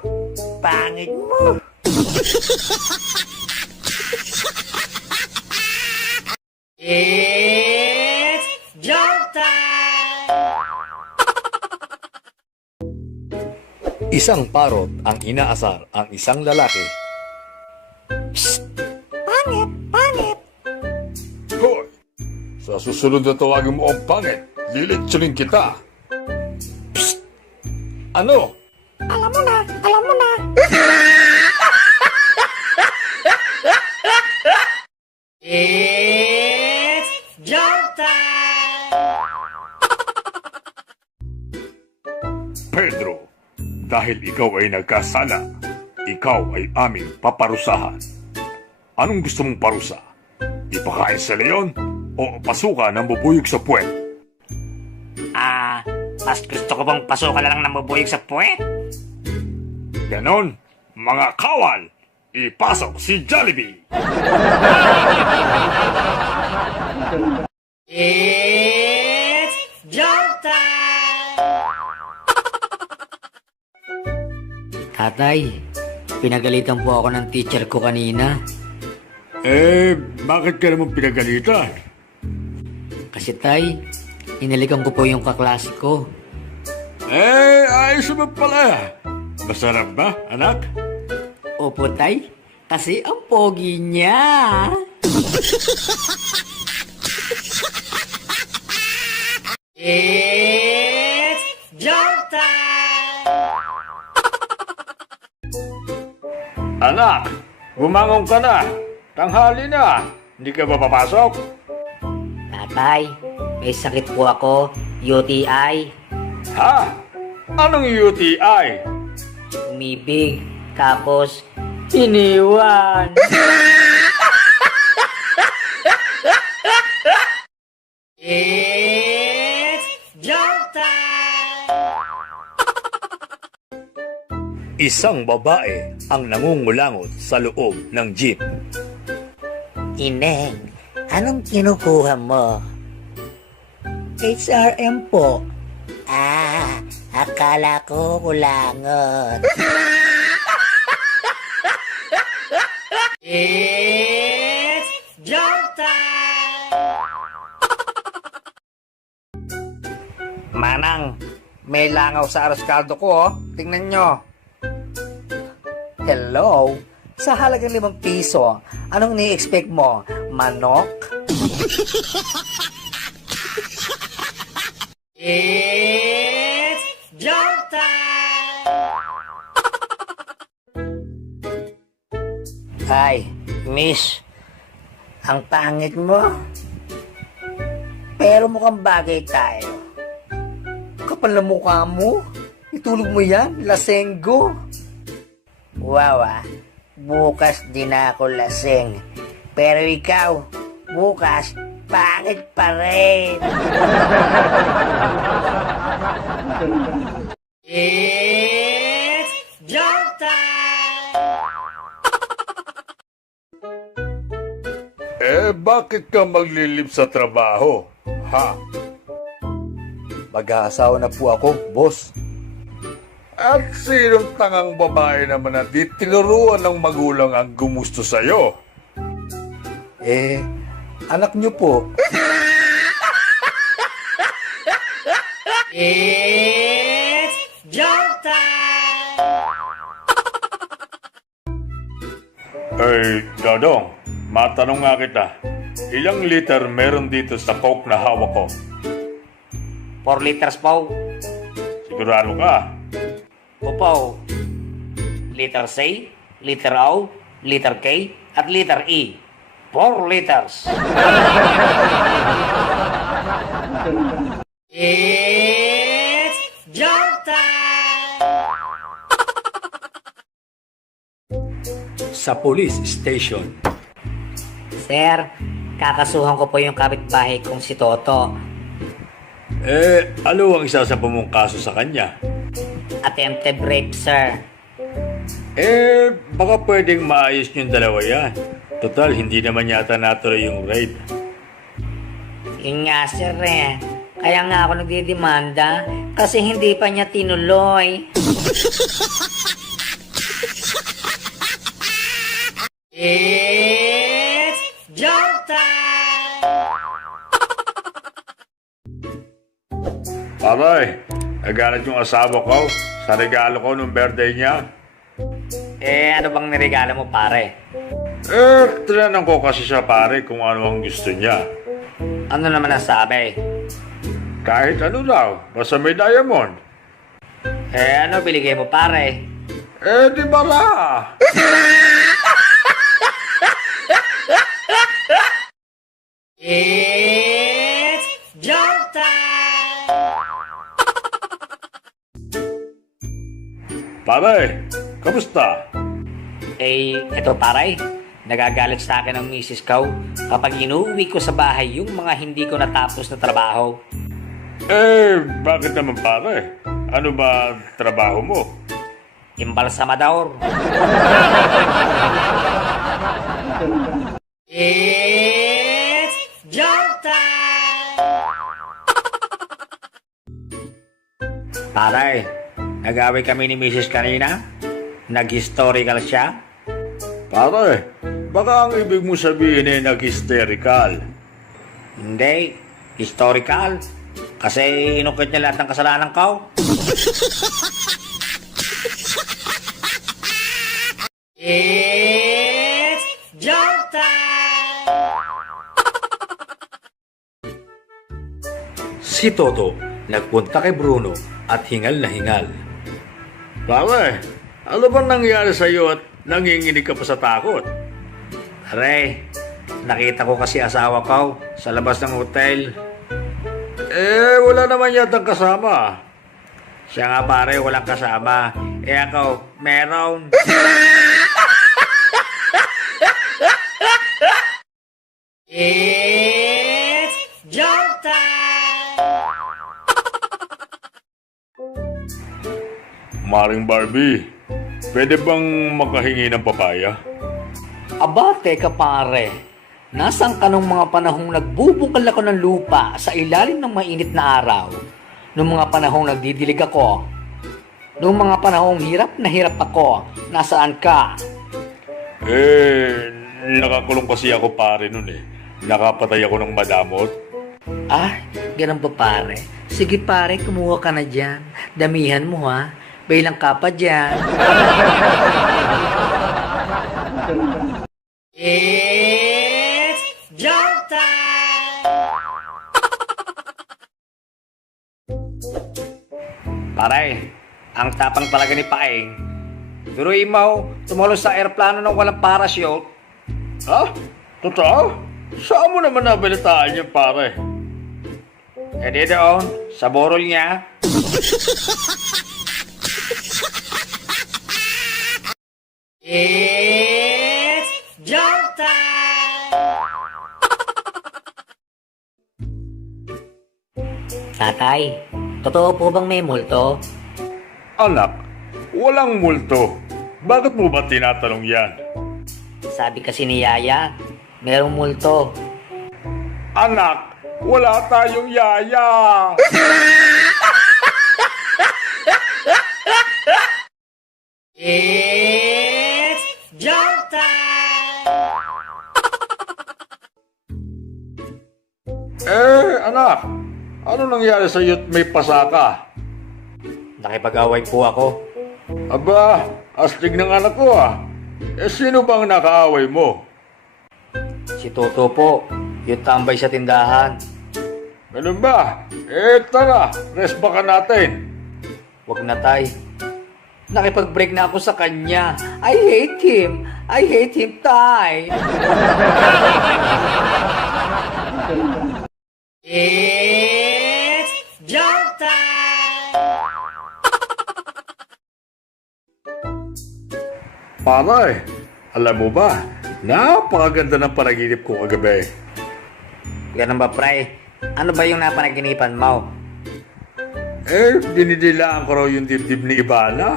pangit mo. It's joke time! Isang parot ang inaasar ang isang lalaki. Pangit. Hoy! Sa susunod na tawagin mo ang pangit, lilitsunin kita. Psst! Ano? Alam mo na. It's joke time! Pedro, dahil ikaw ay nagkasala, ikaw ay aming paparusahan. Anong gusto mong parusa? Ipakain sa leon o pasukan ng bubuyog sa puwet? Mas gusto ko bang pasukan na lang ng bubuyog sa puwet? Ganon, mga kawal, ipasok si Jollibee! It's joke time! Tatay, pinagalitan po ako ng teacher ko kanina. Bakit ka naman pinagalitan? Kasi tay, hinalikan ko po yung kaklase ko. Ayos naman pala. Masarap ba, anak? Opo tay, kasi ang pogi niya. It's joke time! Anak, bumangon ka na. Tanghali na. Hindi ka ba papasok? Tatay, may sakit po ako, UTI. Ha? Anong UTI? Umibig, tapos iniwan. It's joke time! Isang babae ang nangungulangot sa loob ng jeep. Ineng, anong kinukuha mo? HRM po. Akala ko kulangot. It's joke time! Manang, may langaw sa aroskaldo ko, oh. Tingnan nyo. Hello? Sa halagang 5 piso, anong ni-expect mo? Manok? It's joke time! Ay, miss, ang pangit mo. Pero mukhang bagay tayo. Kapal na mukha mo. Itulog mo yan, lasenggo. Wow, bukas din ako lasing. Pero ikaw, bukas, pangit pa rin. It's joke time! Bakit ka maglilib sa trabaho? Ha? Mag-aasawa na po ako, boss. At sinong tangang babae naman na di tinuruan ng magulang ang gumusto sa'yo? Anak niyo po. It's joke time! Dodong, matanong nga kita. Ilang liter meron dito sa Coke na hawak ko? 4 liters po. Sigurado ka? Opo. Liter C, liter O, liter K, at liter E. 4 liters. It's joke time! Sa police station. Sir, kakasuhan ko po yung kapitbahay kong si Toto. Ano ang isa sa mong kaso sa kanya? Attempted rape, sir. Baka pwedeng maayos niyong dalawa yan. Total, hindi naman yata natuloy yung rape. Yun nga, sir eh. Kaya nga ako nagdidemanda kasi hindi pa niya tinuloy. It's joke time! Aray, nagalit yung asawa ko sa regalo ko nung birthday niya. Ano bang niregalo mo, pare? Tinanong ko kasi siya pare kung ano ang gusto niya. Ano naman nasabi? Kahit ano daw, basta may diamond. Ano biligay mo, pare? Di bara. It's joke time! Pare, kamusta? Ito, pare. nagagalit sa akin ang misis ko kapag inuwi ko sa bahay yung mga hindi ko natapos na trabaho. Bakit naman pare? Ano ba trabaho mo? Imbalsamador. It's joke time! Pare, nag-away kami ni misis kanina? Nag-historical siya? Pare, baka ang ibig mo sabihin ay nag-hysterical. Hindi, historical. Kasi inukit niya lahat ng kasalanan ko. It's joke time! Si Toto nagpunta kay Bruno at hingal na hingal. Pare, ano bang nangyari sa iyo at nanginginig ka pa sa takot? Pare, nakita ko kasi asawa ko sa labas ng hotel. Wala naman yatang kasama. Siya nga pare, walang kasama. Ako, meron. It's joke time! Maring Barbie, pwede bang makahingi ng papaya? Aba, teka pare. Nasaan ka nung mga panahong nagbubukal ako ng lupa sa ilalim ng mainit na araw? Nung mga panahong nagdidilig ako? Nung mga panahong hirap na hirap ako, nasaan ka? Nakakulong kasi ako pare nun eh. Nakapatay ako ng madamot. Ah, ganun ba pare? Sige pare, kumuha ka na dyan. Damihan mo ha. Bailang ka pa dyan. It's joke time! Pare, ang tapang talaga ni Paeng. Turuin mo, tumulong sa aeroplano ng walang parachute. Ha? Totoo? Saan mo naman nabalitaan niya pare? Di doon, sa borol niya. It's joke time! Tatay, totoo po bang may multo? Anak, walang multo. Bakit mo ba tinatanong yan? Sabi kasi ni Yaya, merong multo. Anak, wala tayong yaya. It's joke time! Anak, ano nangyari sa iyo't may pasaka? Nakipag-away po ako. Aba, astig ng anak ko ah. Sino bang nakaaway mo? Si Toto po, yung tambay sa tindahan. Ganun ba? Tara, rest baka natin. Wag na tay. Nakipag-break na ako sa kanya. I hate him. I hate him, tay. It's joke time! Pare, alam mo ba, napakaganda ng panaginip ko kagabi. Ganun ba, pre? Ano ba yung napanaginipan mo? Dinidilaan ko raw yung dibdib ni Ibana.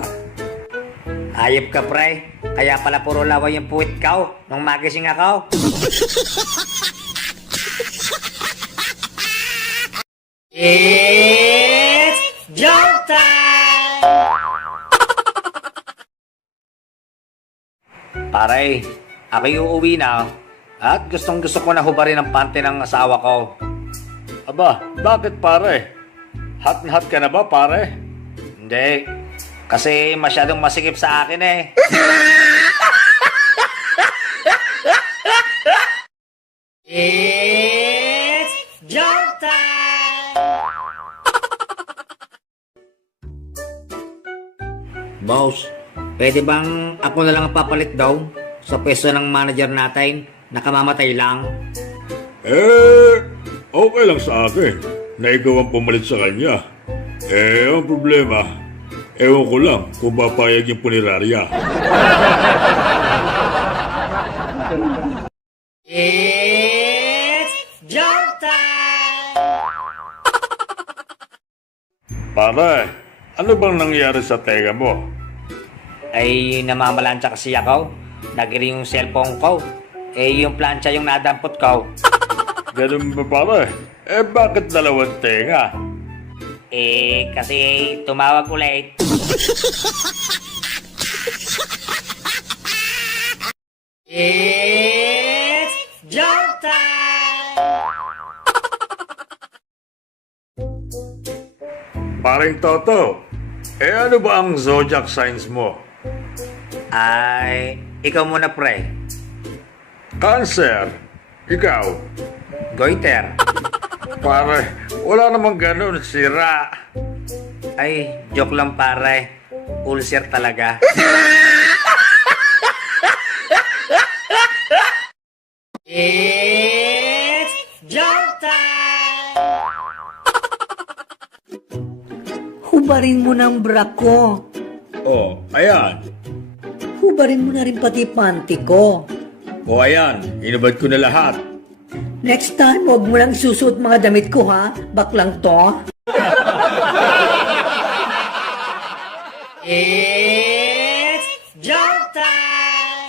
Hayop ka, pre. Kaya pala puro laway yung puwit ka nung magising ako. It's joke time! Pare, ako'y uuwi na at gustong gusto ko na hubarin ang pante ng asawa ko. Aba, bakit pare? Hot na hot ka na ba pare? Hindi, kasi masyadong masikip sa akin eh. It's joke time! Boss, pwede bang ako na lang ang papalit daw sa pwesto ng manager natin na kamamatay lang? Okay lang sa akin na ikaw ang pumalit sa kanya. Ang problema, ewan ko lang kung papayag yung punerarya. It's joke time! Pare, ano bang nangyari sa tenga mo? Ay, namamalansya kasi ako. Nag-ring yung cellphone ko. Yung plancha yung nadampot ko. Ganun ba pare? Bakit dalawang tenga? Kasi tumawag ulit. It's joke time! Paring Toto, ano ba ang zodiac signs mo? Ay, ikaw muna pre. Cancer. Ikaw? Goiter. Pare, wala namang ganun, sira. Ay, joke lang pare. Ulcer talaga. It's joke time! Hubarin mo ng bra ko. Oh, ayan. Hubarin mo na rin pati panty ko. O ayan, inubad ko na lahat. Next time, huwag mo lang susuot mga damit ko ha. Baklang to. It's joke time!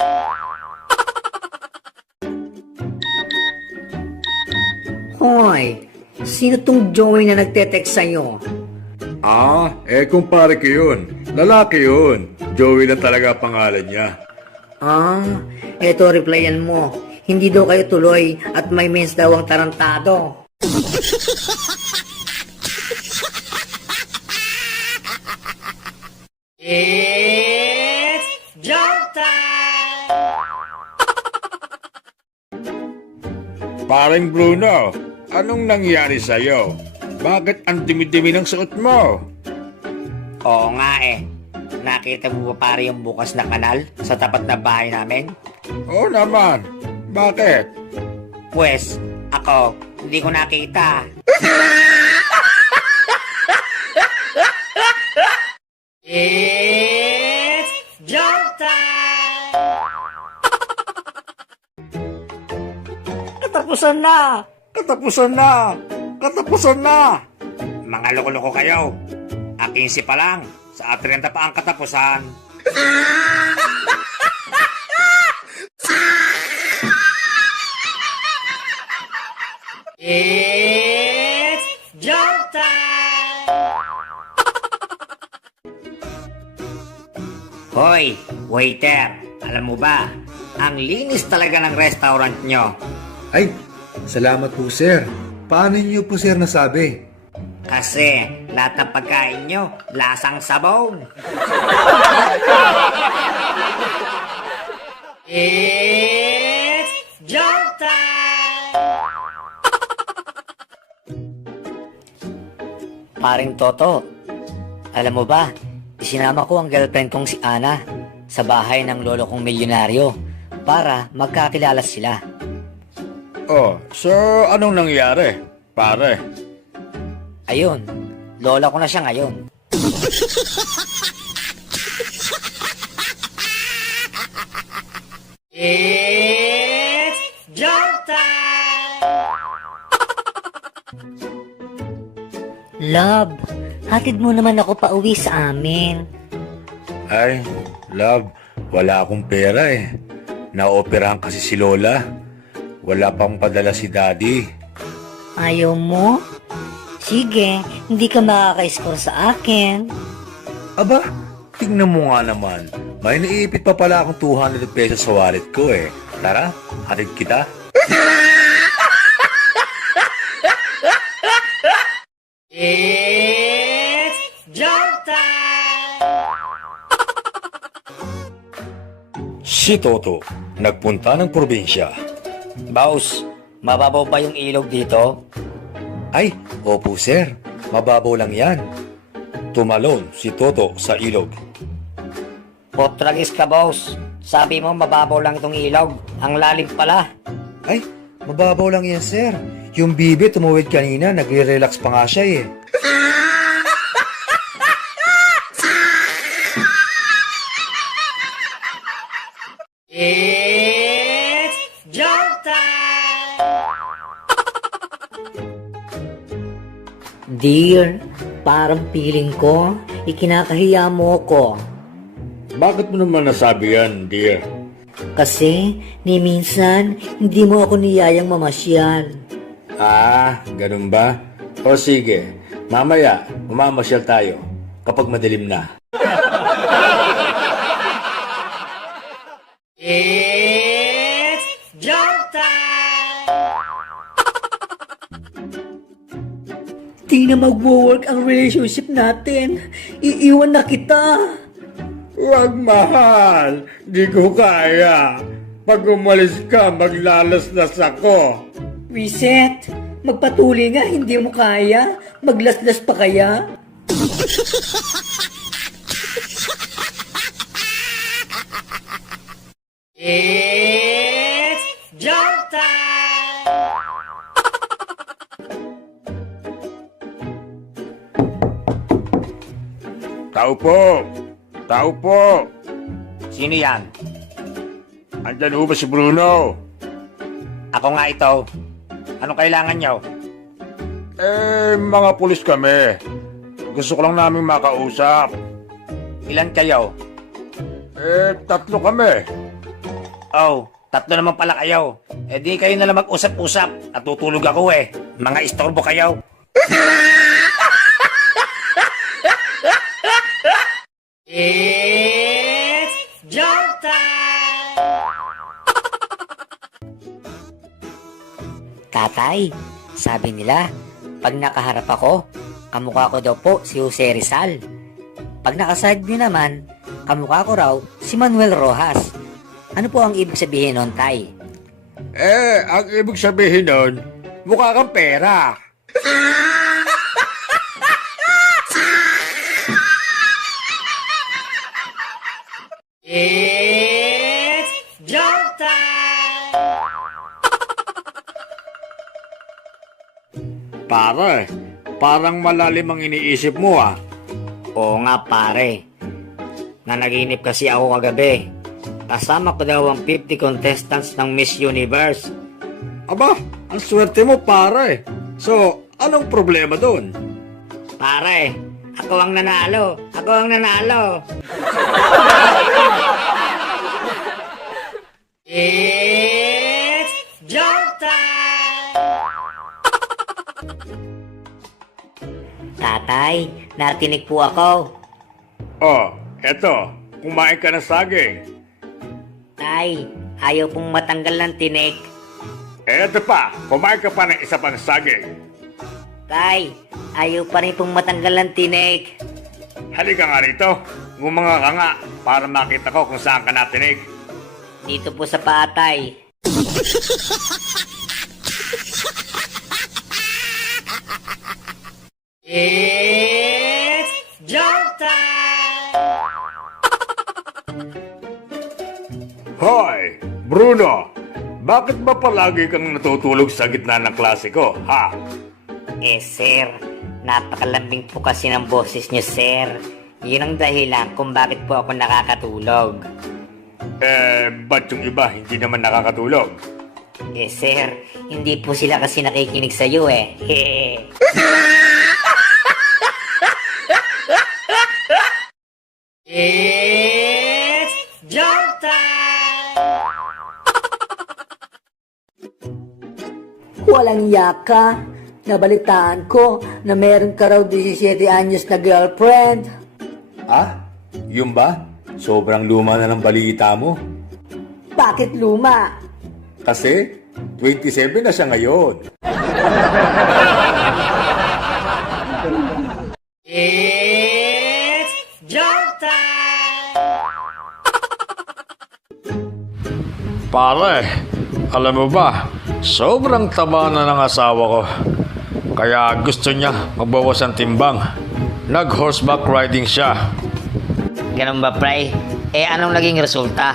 Hoy, sino tong Joey na nagte-text sa'yo? Kumpare ko yun. Lalaki yun. Joey lang talaga pangalan niya. Eto replyan mo. Hindi daw kayo tuloy at may mens daw ang tarantado. It's joke time! Paring Bruno, anong nangyari sa'yo? Bakit ang dumi-dumi ng suot mo? Oo nga Nakita mo ba pare yung bukas na kanal sa tapat na bahay namin? Oo naman. Bakit? Pwes, ako, hindi ko nakita. It's joke time! Katapusan na! Katapusan na! Katapusan na! Mga loko-loko kayo. 15 pa lang. Sa 30 pa ang katapusan. It's joke time! Hoy, waiter! Alam mo ba, ang linis talaga ng restaurant nyo. Ay, salamat po sir. Paano niyo po sir nasabi? Kasi lahat ng pagkain nyo, lasang sabon. It's joke time! Paring Toto, alam mo ba, isinama ko ang girlfriend kong si Ana sa bahay ng lolo kong milyonaryo para magkakilala sila. Oh, so anong nangyari? Pare, Ayun, lola ko na siya ngayon. It's joke time! Love, hatid mo naman ako pa uwi sa amin. ay, love, wala akong pera Naoperahan kasi si Lola. Wala pang padala si Daddy. Ayaw mo? Sige, hindi ka makaka-score sa akin. Aba, tingnan mo nga naman. May naiipit pa pala akong 200 pesos sa wallet ko Tara, hatid kita. It's joke time! Si Toto, nagpunta ng probinsya. Boss, mababaw ba yung ilog dito? Ay, opo sir, mababaw lang yan. Tumalon si Toto sa ilog. Potragis ka, boss. Sabi mo mababaw lang itong ilog. Ang lalim pala. Ay, mababaw lang yan sir. Yung bibi tumuwid kanina, nagre-relax pa nga siya It's joke time! Dear, parang feeling ko, ikinakahiya mo ko. Bakit mo naman nasabi yan, dear? Kasi, ni minsan, hindi mo ako niyayang mamasyal. Ah, ganun ba? O sige, mamaya, umamasyal tayo kapag madilim na. It's joke time! Di na magwo-work ang relationship natin. Iiwan na kita. Huwag, mahal. Di ko kaya. Pag umalis ka, maglalaslas ako. Reset. Magpatuloy nga, hindi mo kaya. Maglaslas pa kaya? It's joke time! Tao po! Tao po! Sino yan? Andyan ho ba si Bruno? Ako nga ito. Anong kailangan nyo? Mga pulis kami. Gusto ko lang namin makausap. Ilan kayo? 3 kami. Oh, 3 naman pala kayo. Di kayo nalang mag-usap-usap. Natutulog ako eh. Mga istorbo kayo. It's joke time! Tatay, sabi nila, pag nakaharap ako, kamukha ko daw po si Jose Rizal. Pag nakaside nyo naman, kamukha ko raw si Manuel Rojas. Ano po ang ibig sabihin nun, Tay? Ang ibig sabihin nun, mukha kang pera. It's joke time! Pare, parang malalim ang iniisip mo ah. Oo nga, pare. Nanaginip kasi ako kagabi. Kasama ko daw ang 50 contestants ng Miss Universe. Aba, ang swerte mo pare. So, anong problema doon? Pare, ako ang nanalo. Ako ang nanalo. It's joke time! Tatay, natinig po ako. Oh, eto, kumain ka ng saging. Tay, ayaw pong matanggal ng tinik. Eto pa, kumain ka pa ng isa pang saging. Tay, ayaw pa rin pong matanggal ng tinik. Halika nga rito, ngumanga ka nga para makita ko kung saan ka natinig. Dito po sa patay. It's joke time! Hoy, Bruno! Bakit ba palagi kang natutulog sa gitna ng klase ko, ha? Sir, napakalambing po kasi ng boses niyo, sir. Yun ang dahilan kung bakit po ako nakakatulog. Ba't yung iba hindi naman nakakatulog? Sir, hindi po sila kasi nakikinig sa'yo eh. It's joke time! Walang yaka. Nabalitaan ko na meron ka raw 17 anyos na girlfriend. Ah? Yun ba? Sobrang luma na ng balita mo. Bakit luma? Kasi 27 na siya ngayon. It's joke time! Pare, alam mo ba, sobrang taba na ng asawa ko. Kaya gusto niya magbawas ng timbang. Nag-horseback riding siya. Ganun ba, Pray? Anong naging resulta?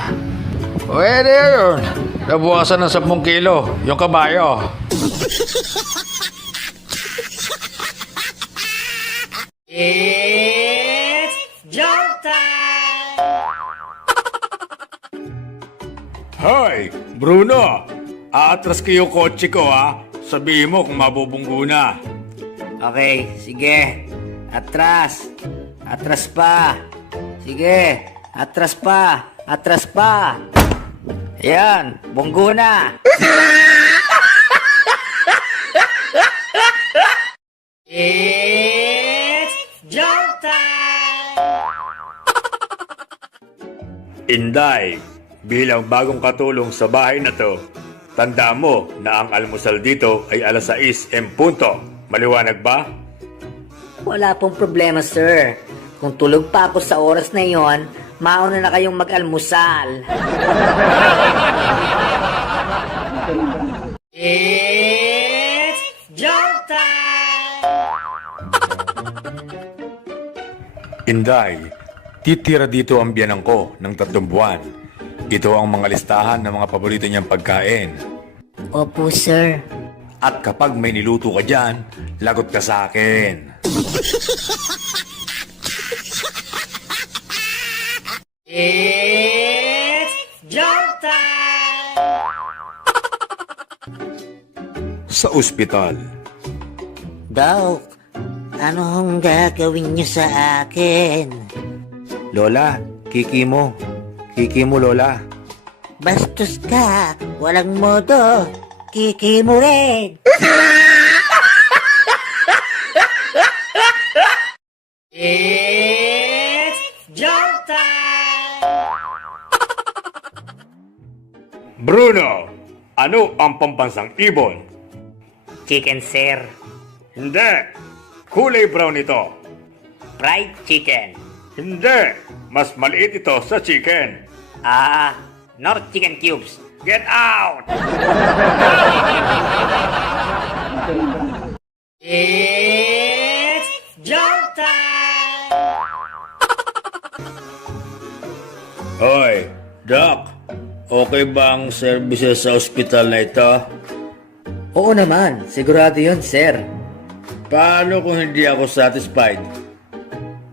Pwede yun. Nabuwasan ng 10 kilo yung kabayo. It's joke time! Hoy, Bruno! Aatras ko yung kotse ko ha. Sabihin mo kung mabubunggo na. Okay, sige. Atras. Atras pa. Sige. Atras pa. Atras pa. Ayan, bunggo na. It's jump time! Inday, bilang bagong katulong sa bahay na to, tandaan mo na ang almusal dito ay alas 6 en punto. Maliwanag ba? Wala pong problema, sir. Kung tulog pa ako sa oras na yon, mauna na kayong mag-almusal. It's jump time! Inday, titira dito ang biyanang ko ng 3 buwan. Ito ang mga listahan ng mga paborito niyang pagkain. Opo, sir. At kapag may niluto ka dyan, lagot ka sa akin. It's jump time! Sa ospital, Dok, ano hong gagawin niyo sa akin? Lola, kiki mo. Kiki mo, Lola. Bastos ka, walang modo. Kiki mo rin. It's jump time! Bruno, ano ang pambansang ibon? Chicken, sir. Hindi. Kulay brown ito. Fried chicken. Hindi. Mas maliit ito sa chicken. North chicken cubes. Get out! It's jump time! Hoy, Doc, okay ba ang services sa ospital na ito? Oo naman, sigurado yun, sir. Paano kung hindi ako satisfied?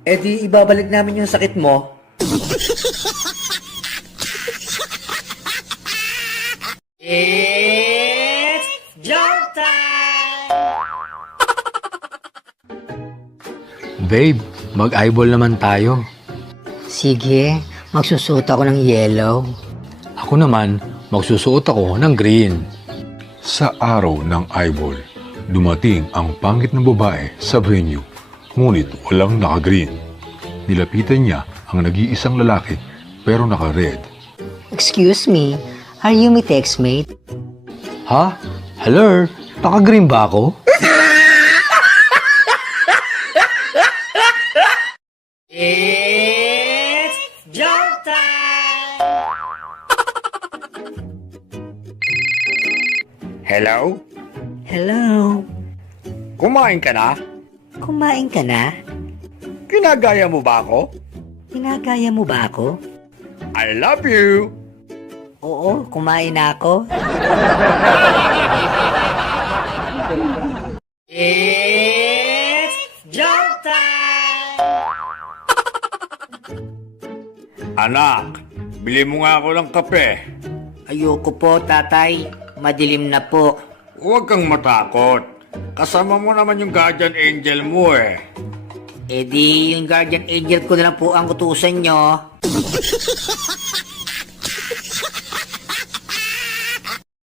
E di ibabalik namin yung sakit mo. It's jump time! Babe, mag-eyeball naman tayo. Sige, magsusuot ako ng yellow. Ako naman, magsusuot ako ng green. Sa araw ng eyeball, dumating ang pangit na babae sa venue, ngunit walang naka-green. Nilapitan niya ang nag-iisang lalaki pero naka-red. Excuse me, are you my textmate? Ha? Hello? Naka-green ba ako? It's jump time! Hello? Hello? Kumain ka na? Kumain ka na? Ginagaya mo ba ako? Ginagaya mo ba ako? I love you! Oo, kumain na ako. It's jump time! Anak, bili mo nga ako ng kape. Ayoko po, tatay. Madilim na po. Huwag kang matakot. Kasama mo naman yung guardian angel mo eh. E di, yung guardian angel ko na lang po ang utusan nyo.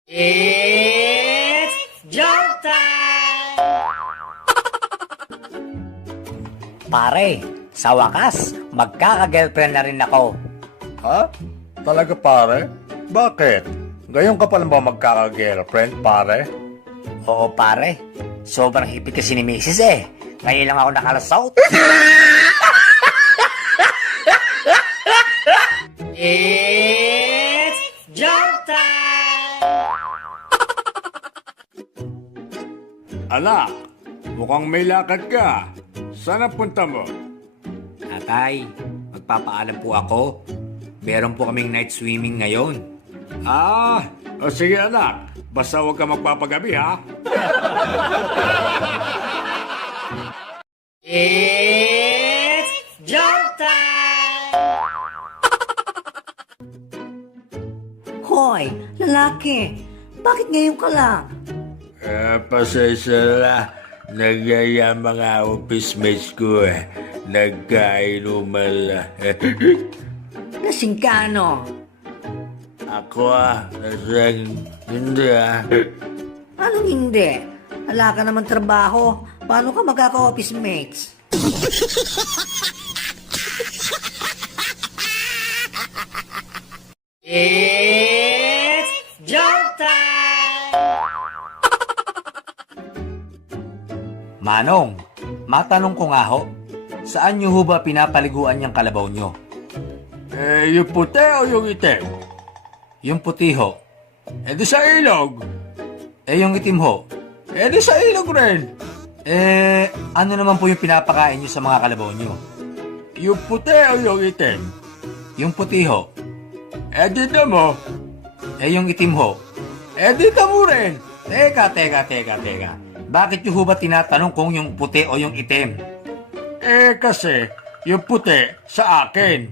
It's jump time! Pare, sa wakas, magkaka-girlfriend na rin ako. Ha? Talaga pare? Bakit? Ngayon ka pa lang ba magkaka-girlfriend pare? Oo, pare. Sobrang hipit kasi ni Mrs. eh. Ngayon lang ako nakalasot. It's jump time! Anak, mukhang may lakad ka. Saan ang punta mo? Tatay, magpapaalam po ako. Meron po kaming night swimming ngayon. O sige anak. Basta huwag ka magpapagabi ha. It's jump time! Hoy, lalaki. Bakit ngayon ka lang? Pasensya na. Nagyaya mga office mates ko nagkainuman lang. Lasing ka, ano? Ako lasing hindi Anong hindi? Wala ka naman trabaho. Paano ka magkaka-office mates? It's joke time! Manong, matanong ko nga ho, saan nyo ho ba pinapaliguan yung kalabaw nyo? yung puti o yung itim? Yung puti ho. Di sa ilog. Yung itim ho. Di sa ilog rin. Ano naman po yung pinapakain nyo sa mga kalabaw nyo? Yung puti o yung itim? Yung puti ho. Di mo. Yung itim ho. Di mo rin. Teka. Bakit nyo ho ba tinatanong kung yung puti o yung itim? Kasi yung puti sa akin.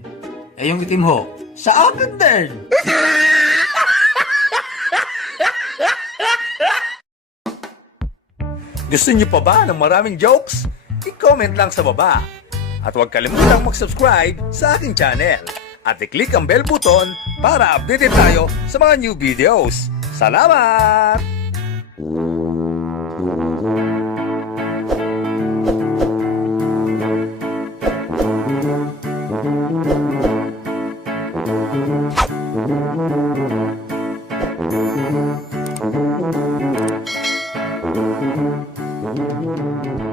Yung itim ho. Sa akin din. Gusto niyo pa ba ng maraming jokes? I-comment lang sa baba. At huwag kalimutang mag-subscribe sa aking channel. At i-click ang bell button para updated tayo sa mga new videos. Salamat! Thank you.